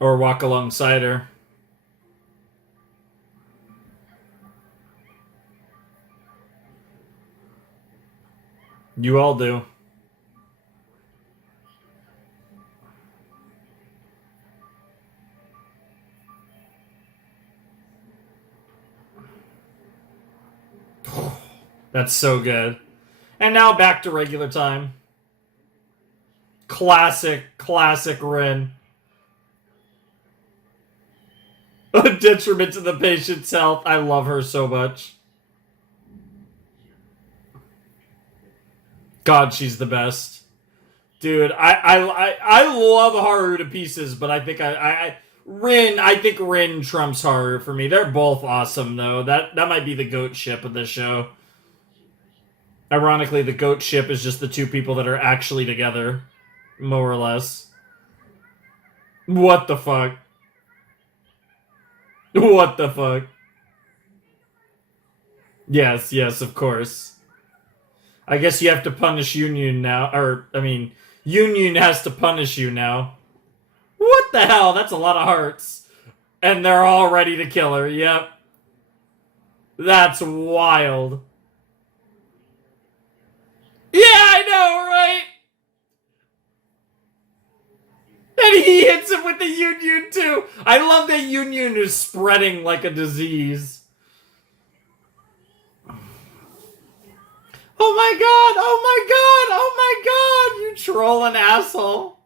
Or walk alongside her. You all do. That's so good. And now back to regular time. Classic Rin. A detriment to the patient's health. I love her so much. God, she's the best. Dude, I love Haru to pieces, but I think I think Rin trumps Haru for me. They're both awesome though. That might be the goat ship of this show. Ironically, the goat ship is just the two people that are actually together, more or less. What the fuck? What the fuck? Yes, yes, of course. I guess you have to punish Union now, or, I mean, Union has to punish you now. What the hell? That's a lot of hearts. And they're all ready to kill her, yep. That's wild. Yeah, I know, right? And he hits him with the Union too. I love that Union is spreading like a disease. Oh my god! Oh my god! Oh my god! You trolling asshole.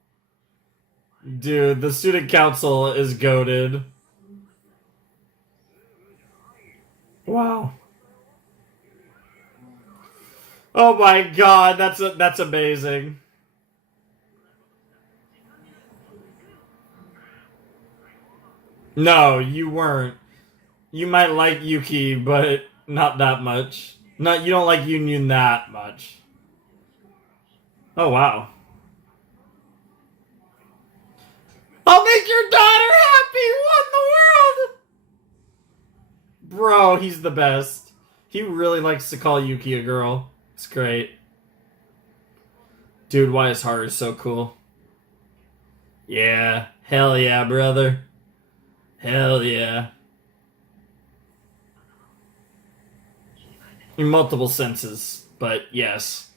Dude, the student council is goated. Wow. Oh my god, that's amazing. No, you weren't. You might like Yuki, but not that much. Not you don't like Union that much. Oh wow. I'll make your daughter happy! What in the world? Bro, he's the best. He really likes to call Yuki a girl. It's great. Dude, why is Haru so cool? Yeah. Hell yeah, brother. Hell yeah. In multiple senses, but yes.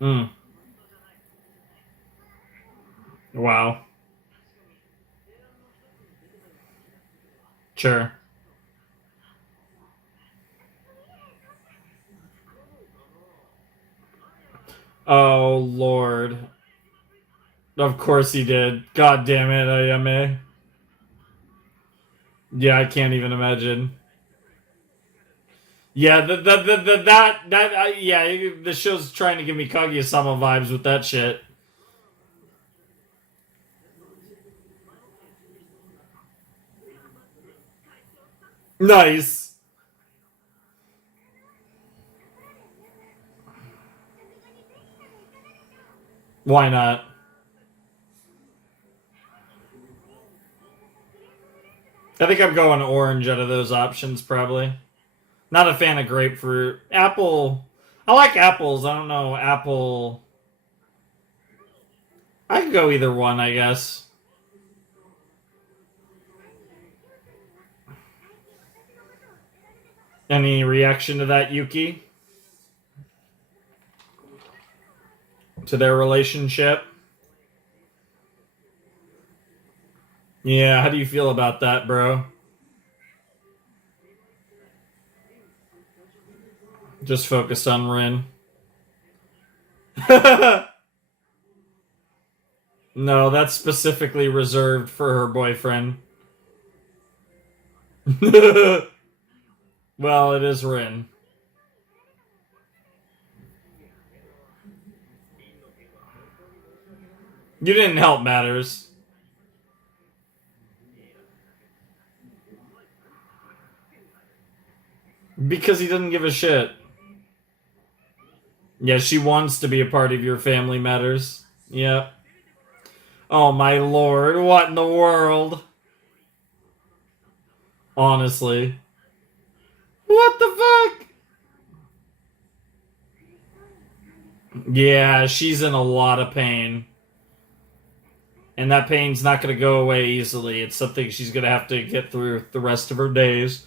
Hmm. Wow. Sure. Oh, Lord. Of course he did. God damn it, Ayame. Yeah, I can't even imagine. Yeah, yeah, the show's trying to give me Kaguya-sama vibes with that shit. Nice. Why not? I think I'm going orange out of those options, probably. Not a fan of grapefruit. Apple. I like apples. I don't know. Apple. I could go either one, I guess. Any reaction to that, Yuki? To their relationship? Yeah, how do you feel about that, bro? Just focused on Rin. No, that's specifically reserved for her boyfriend. Well, it is Rin. You didn't help matters. Because he doesn't give a shit. Yeah, she wants to be a part of your family matters. Yep. Oh my lord, what in the world? Honestly. What the fuck? Yeah, she's in a lot of pain. And that pain's not going to go away easily. It's something she's going to have to get through the rest of her days.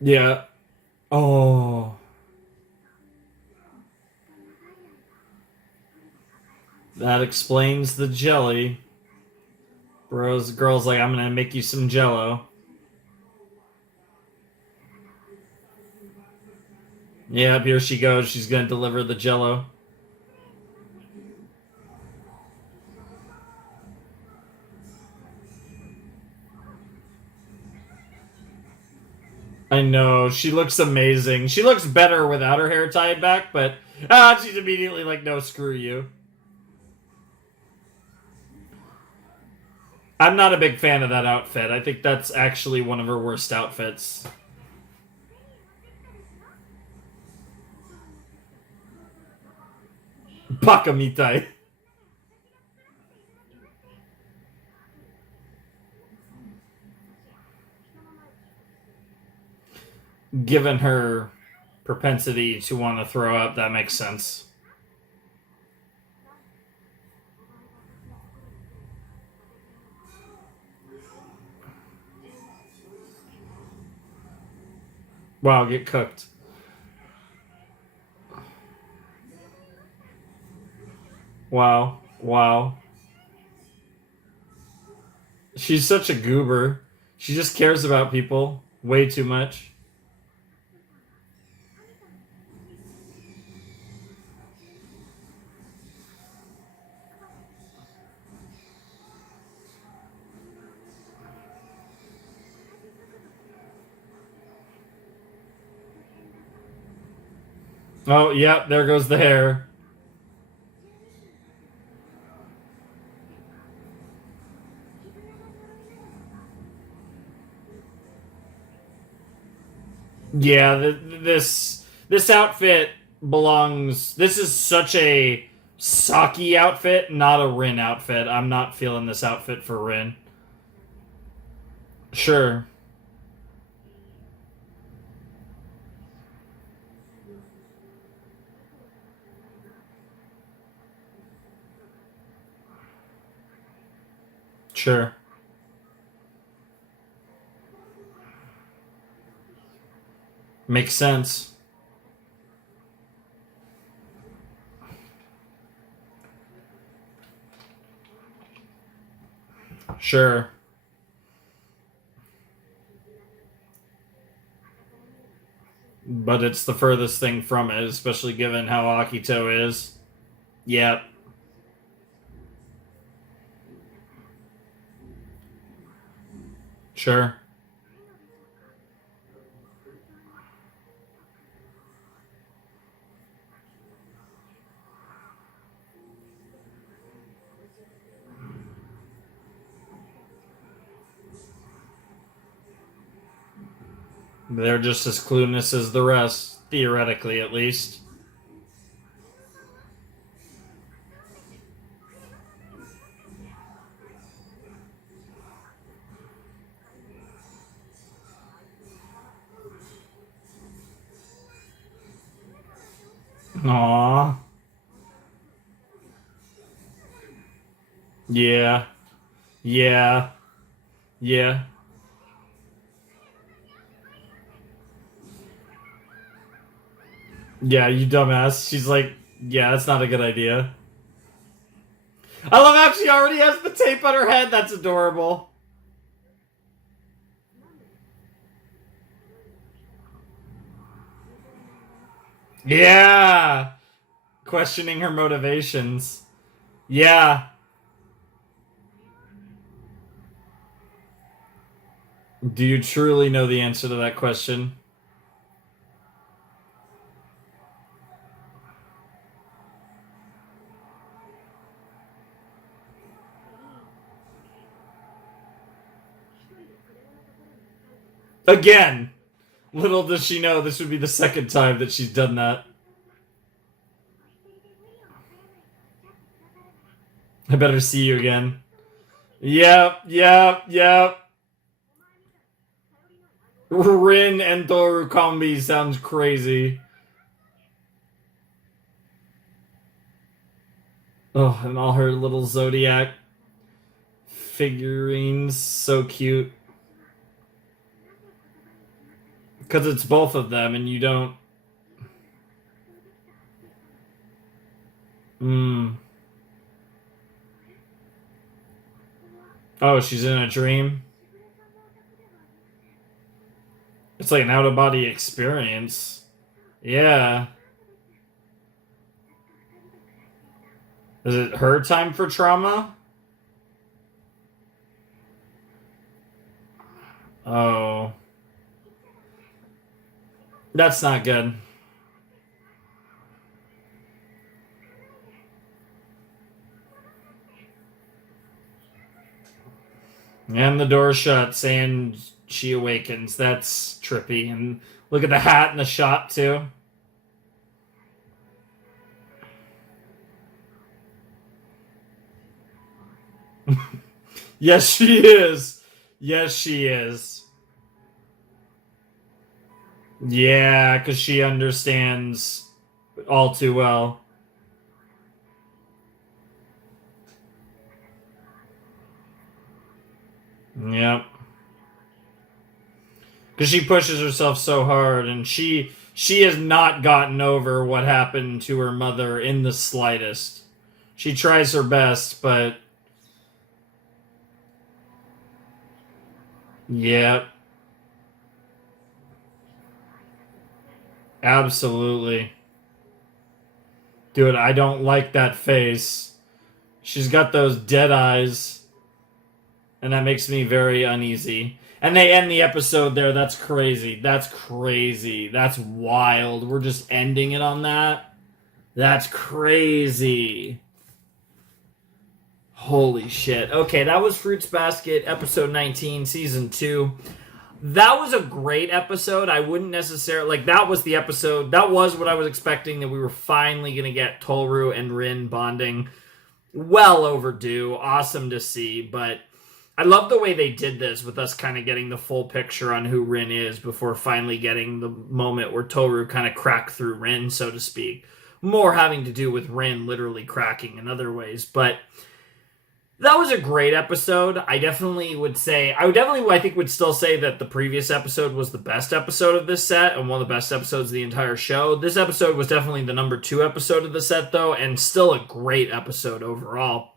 Yeah. Oh. That explains the jelly. Girl's like, I'm going to make you some jello. Yep, here she goes. She's going to deliver the jello. I know. She looks amazing. She looks better without her hair tied back, but she's immediately like, no, screw you. I'm not a big fan of that outfit. I think that's actually one of her worst outfits. Baka mitai. Given her propensity to want to throw up, that makes sense. Wow, get cooked. Wow. Wow. She's such a goober. She just cares about people way too much. Oh, yep, there goes the hair. Yeah, this outfit belongs. This is such a Saki outfit, not a Rin outfit. I'm not feeling this outfit for Rin. Sure, sure. Makes sense. Sure. But it's the furthest thing from it, especially given how Akito is. Yep, sure. They're just as clueless as the rest, theoretically at least. Aww. Yeah. Yeah. Yeah. Yeah, you dumbass. She's like, yeah, that's not a good idea. I love how she already has the tape on her head. That's adorable. Yeah. Questioning her motivations. Yeah. Do you truly know the answer to that question? Again. Little does she know this would be the second time that she's done that. I better see you again. Yep, yep, yep. Rin and Toru combi sounds crazy. Oh, and all her little zodiac figurines, so cute. Because it's both of them, and you don't. Hmm. Oh, she's in a dream. It's like an out of body experience. Yeah. Is it her time for trauma? Oh, that's not good. And the door shuts and she awakens. That's trippy. And look at the hat in the shot, too. Yes, she is. Yes, she is. Yeah, because she understands all too well. Yep. Because she pushes herself so hard, and she has not gotten over what happened to her mother in the slightest. She tries her best, but yep, absolutely. Dude, I don't like that face. She's got those dead eyes, and that makes me very uneasy. And they end the episode there. That's crazy. That's crazy. That's wild. We're just ending it on that. That's crazy. Holy shit. Okay, that was Fruits Basket, episode 19, season 2. That was a great episode. I wouldn't necessarily... Like, that was the episode... That was what I was expecting, that we were finally going to get Toru and Rin bonding. Well overdue. Awesome to see, but... I love the way they did this with us kind of getting the full picture on who Rin is before finally getting the moment where Toru kind of cracked through Rin, so to speak. More having to do with Rin literally cracking in other ways, but that was a great episode. I think would still say that the previous episode was the best episode of this set and one of the best episodes of the entire show. This episode was definitely the number 2 episode of the set, though, and still a great episode overall.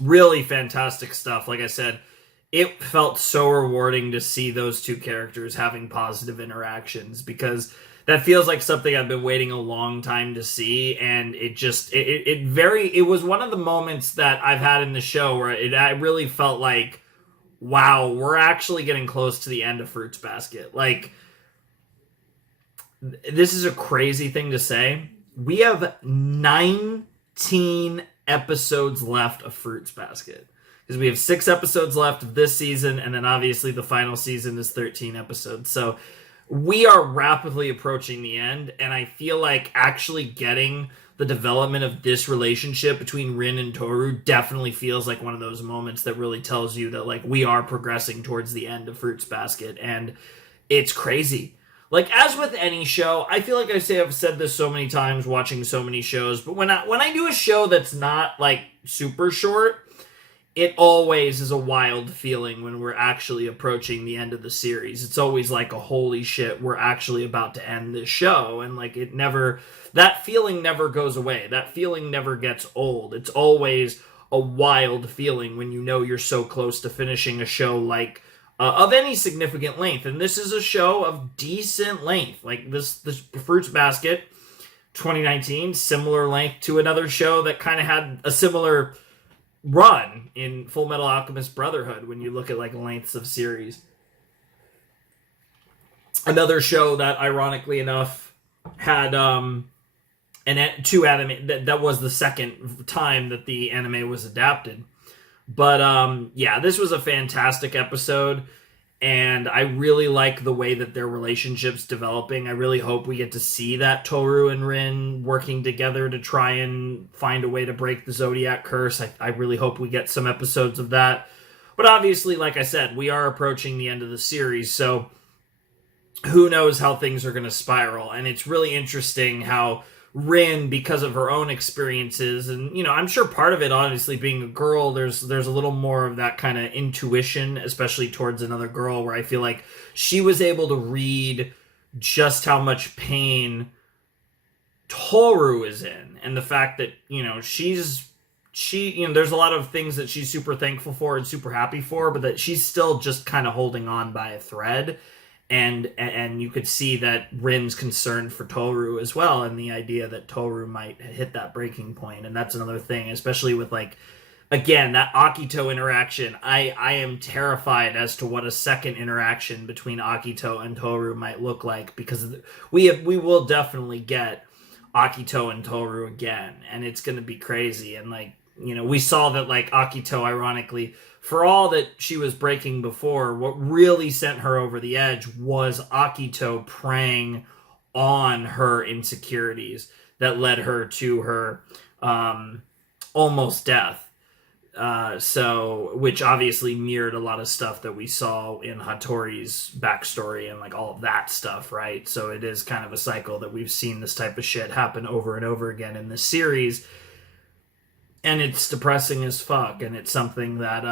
Really fantastic stuff. Like I said, it felt so rewarding to see those two characters having positive interactions, because that feels like something I've been waiting a long time to see, and it was one of the moments that I've had in the show where I really felt like, wow, we're actually getting close to the end of Fruits Basket. Like, this is a crazy thing to say. We have 19 episodes left of Fruits Basket, because we have 6 episodes left of this season, and then obviously the final season is 13 episodes. So we are rapidly approaching the end, and I feel like actually getting the development of this relationship between Rin and Toru definitely feels like one of those moments that really tells you that, like, we are progressing towards the end of Fruits Basket, and it's crazy. Like, as with any show, I feel like I've said this so many times watching so many shows, but when I do a show that's not, like, super short, it always is a wild feeling when we're actually approaching the end of the series. It's always like a holy shit, we're actually about to end this show, and, like, that feeling never goes away. That feeling never gets old. It's always a wild feeling when you know you're so close to finishing a show like... of any significant length, and this is a show of decent length. Like this Fruits Basket 2019, similar length to another show that kind of had a similar run in Full Metal Alchemist Brotherhood when you look at, like, lengths of series. Another show that, ironically enough, had two anime that was the second time that the anime was adapted. But, yeah, this was a fantastic episode, and I really like the way that their relationship's developing. I really hope we get to see that Toru and Rin working together to try and find a way to break the Zodiac curse. I really hope we get some episodes of that. But obviously, like I said, we are approaching the end of the series, so who knows how things are going to spiral. And it's really interesting how Rin, because of her own experiences, and, you know, I'm sure part of it, honestly, being a girl, there's a little more of that kind of intuition, especially towards another girl, where I feel like she was able to read just how much pain Toru is in, and the fact that, you know, there's a lot of things that she's super thankful for and super happy for, but that she's still just kind of holding on by a thread. And you could see that Rin's concerned for Toru as well, and the idea that Toru might hit that breaking point. And that's another thing, especially with, like, again, that Akito interaction. I am terrified as to what a second interaction between Akito and Toru might look like, because we will definitely get Akito and Toru again, and it's going to be crazy. And, like, you know, we saw that, like, Akito, ironically, for all that she was breaking before, what really sent her over the edge was Akito preying on her insecurities that led her to her almost death. Which obviously mirrored a lot of stuff that we saw in Hattori's backstory and, like, all of that stuff, right? So it is kind of a cycle that we've seen this type of shit happen over and over again in this series. And it's depressing as fuck, and it's something that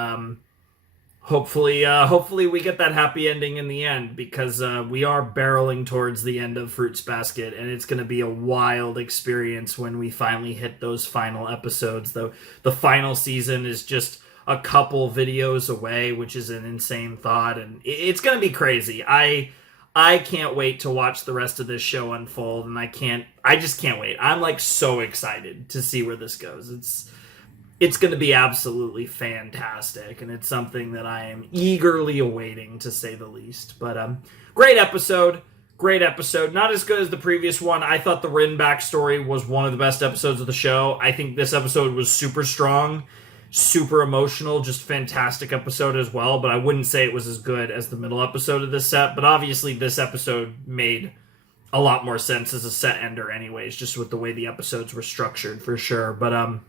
hopefully we get that happy ending in the end, because we are barreling towards the end of Fruits Basket, and it's going to be a wild experience when we finally hit those final episodes. Though the final season is just a couple videos away, which is an insane thought, and it's going to be crazy. I can't wait to watch the rest of this show unfold, and I just can't wait. I'm, like, so excited to see where this goes. it's going to be absolutely fantastic, and it's something that I am eagerly awaiting, to say the least. But great episode. Great episode. Not as good as the previous one. I thought the Rin backstory was one of the best episodes of the show. I think this episode was super strong, super emotional, just fantastic episode as well. But I wouldn't say it was as good as the middle episode of this set. But obviously this episode made a lot more sense as a set ender anyways, just with the way the episodes were structured, for sure. But a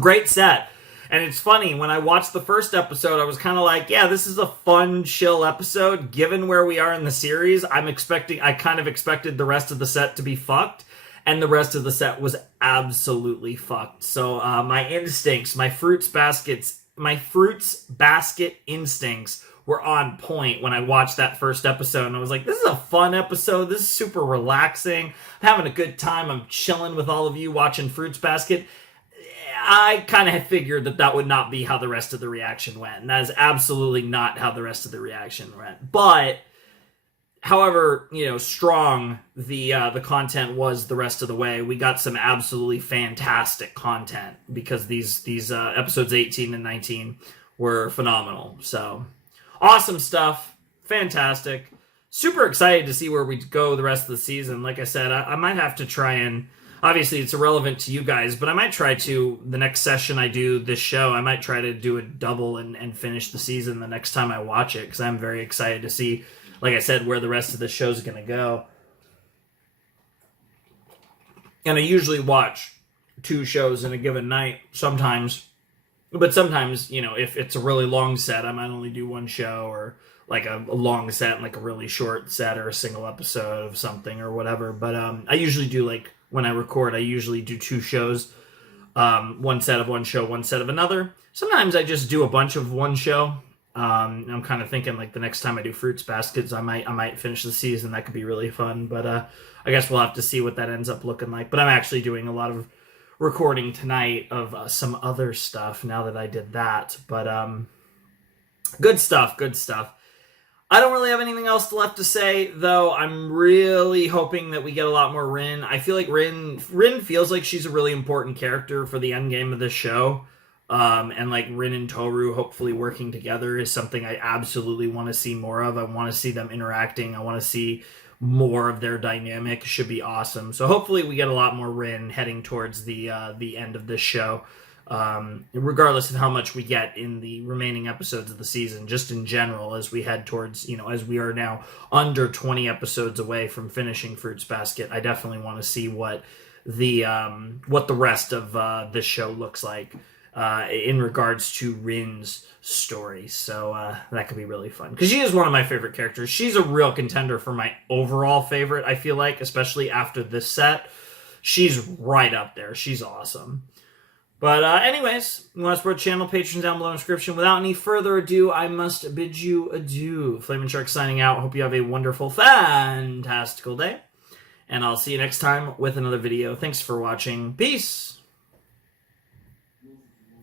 great set. And it's funny, when I watched the first episode, I was kind of like, yeah, this is a fun, chill episode. Given where we are in the series, I kind of expected the rest of the set to be fucked, and the rest of the set was absolutely fucked. So my instincts, my fruits basket instincts were on point when I watched that first episode, and I was like, this is a fun episode. This is super relaxing. I'm having a good time. I'm chilling with all of you watching Fruits Basket. I kind of figured that would not be how the rest of the reaction went, and that is absolutely not how the rest of the reaction went. But, however, strong the content was the rest of the way, we got some absolutely fantastic content, because these episodes 18 and 19 were phenomenal. So, awesome stuff, fantastic, super excited to see where we go the rest of the season. Like I said, I might have to try and, obviously it's irrelevant to you guys, but I might try to, the next session I do this show, I might try to do a double and finish the season the next time I watch it, because I'm very excited to see, like I said, where the rest of the show's going to go. And I usually watch 2 shows in a given night sometimes, but sometimes, if it's a really long set, I might only do 1 show, or like a long set and like a really short set, or a single episode of something or whatever. But I usually do, like, when I record, I usually do 2 shows, 1 set of one show, 1 set of another. Sometimes I just do a bunch of 1 show. I'm kind of thinking, like, the next time I do Fruits Baskets, I might finish the season. That could be really fun. But I guess we'll have to see what that ends up looking like. But I'm actually doing a lot of recording tonight of some other stuff now that I did that. But good stuff. I don't really have anything else left to say, though. I'm really hoping that we get a lot more Rin. I feel like Rin feels like she's a really important character for the end game of this show. And like Rin and Toru hopefully working together is something I absolutely want to see more of. I want to see them interacting. I want to see more of their dynamic. It should be awesome. So hopefully we get a lot more Rin heading towards the end of this show. Regardless of how much we get in the remaining episodes of the season, just in general, as we head towards, as we are now under 20 episodes away from finishing Fruits Basket, I definitely want to see what the rest of this show looks like in regards to Rin's story. So that could be really fun, because she is one of my favorite characters. She's a real contender for my overall favorite, I feel like, especially after this set. She's right up there. She's awesome. But anyways, you want to support the channel, patrons down below in the description. Without any further ado, I must bid you adieu. Flamin' Shark signing out. Hope you have a wonderful, fantastical day. And I'll see you next time with another video. Thanks for watching. Peace!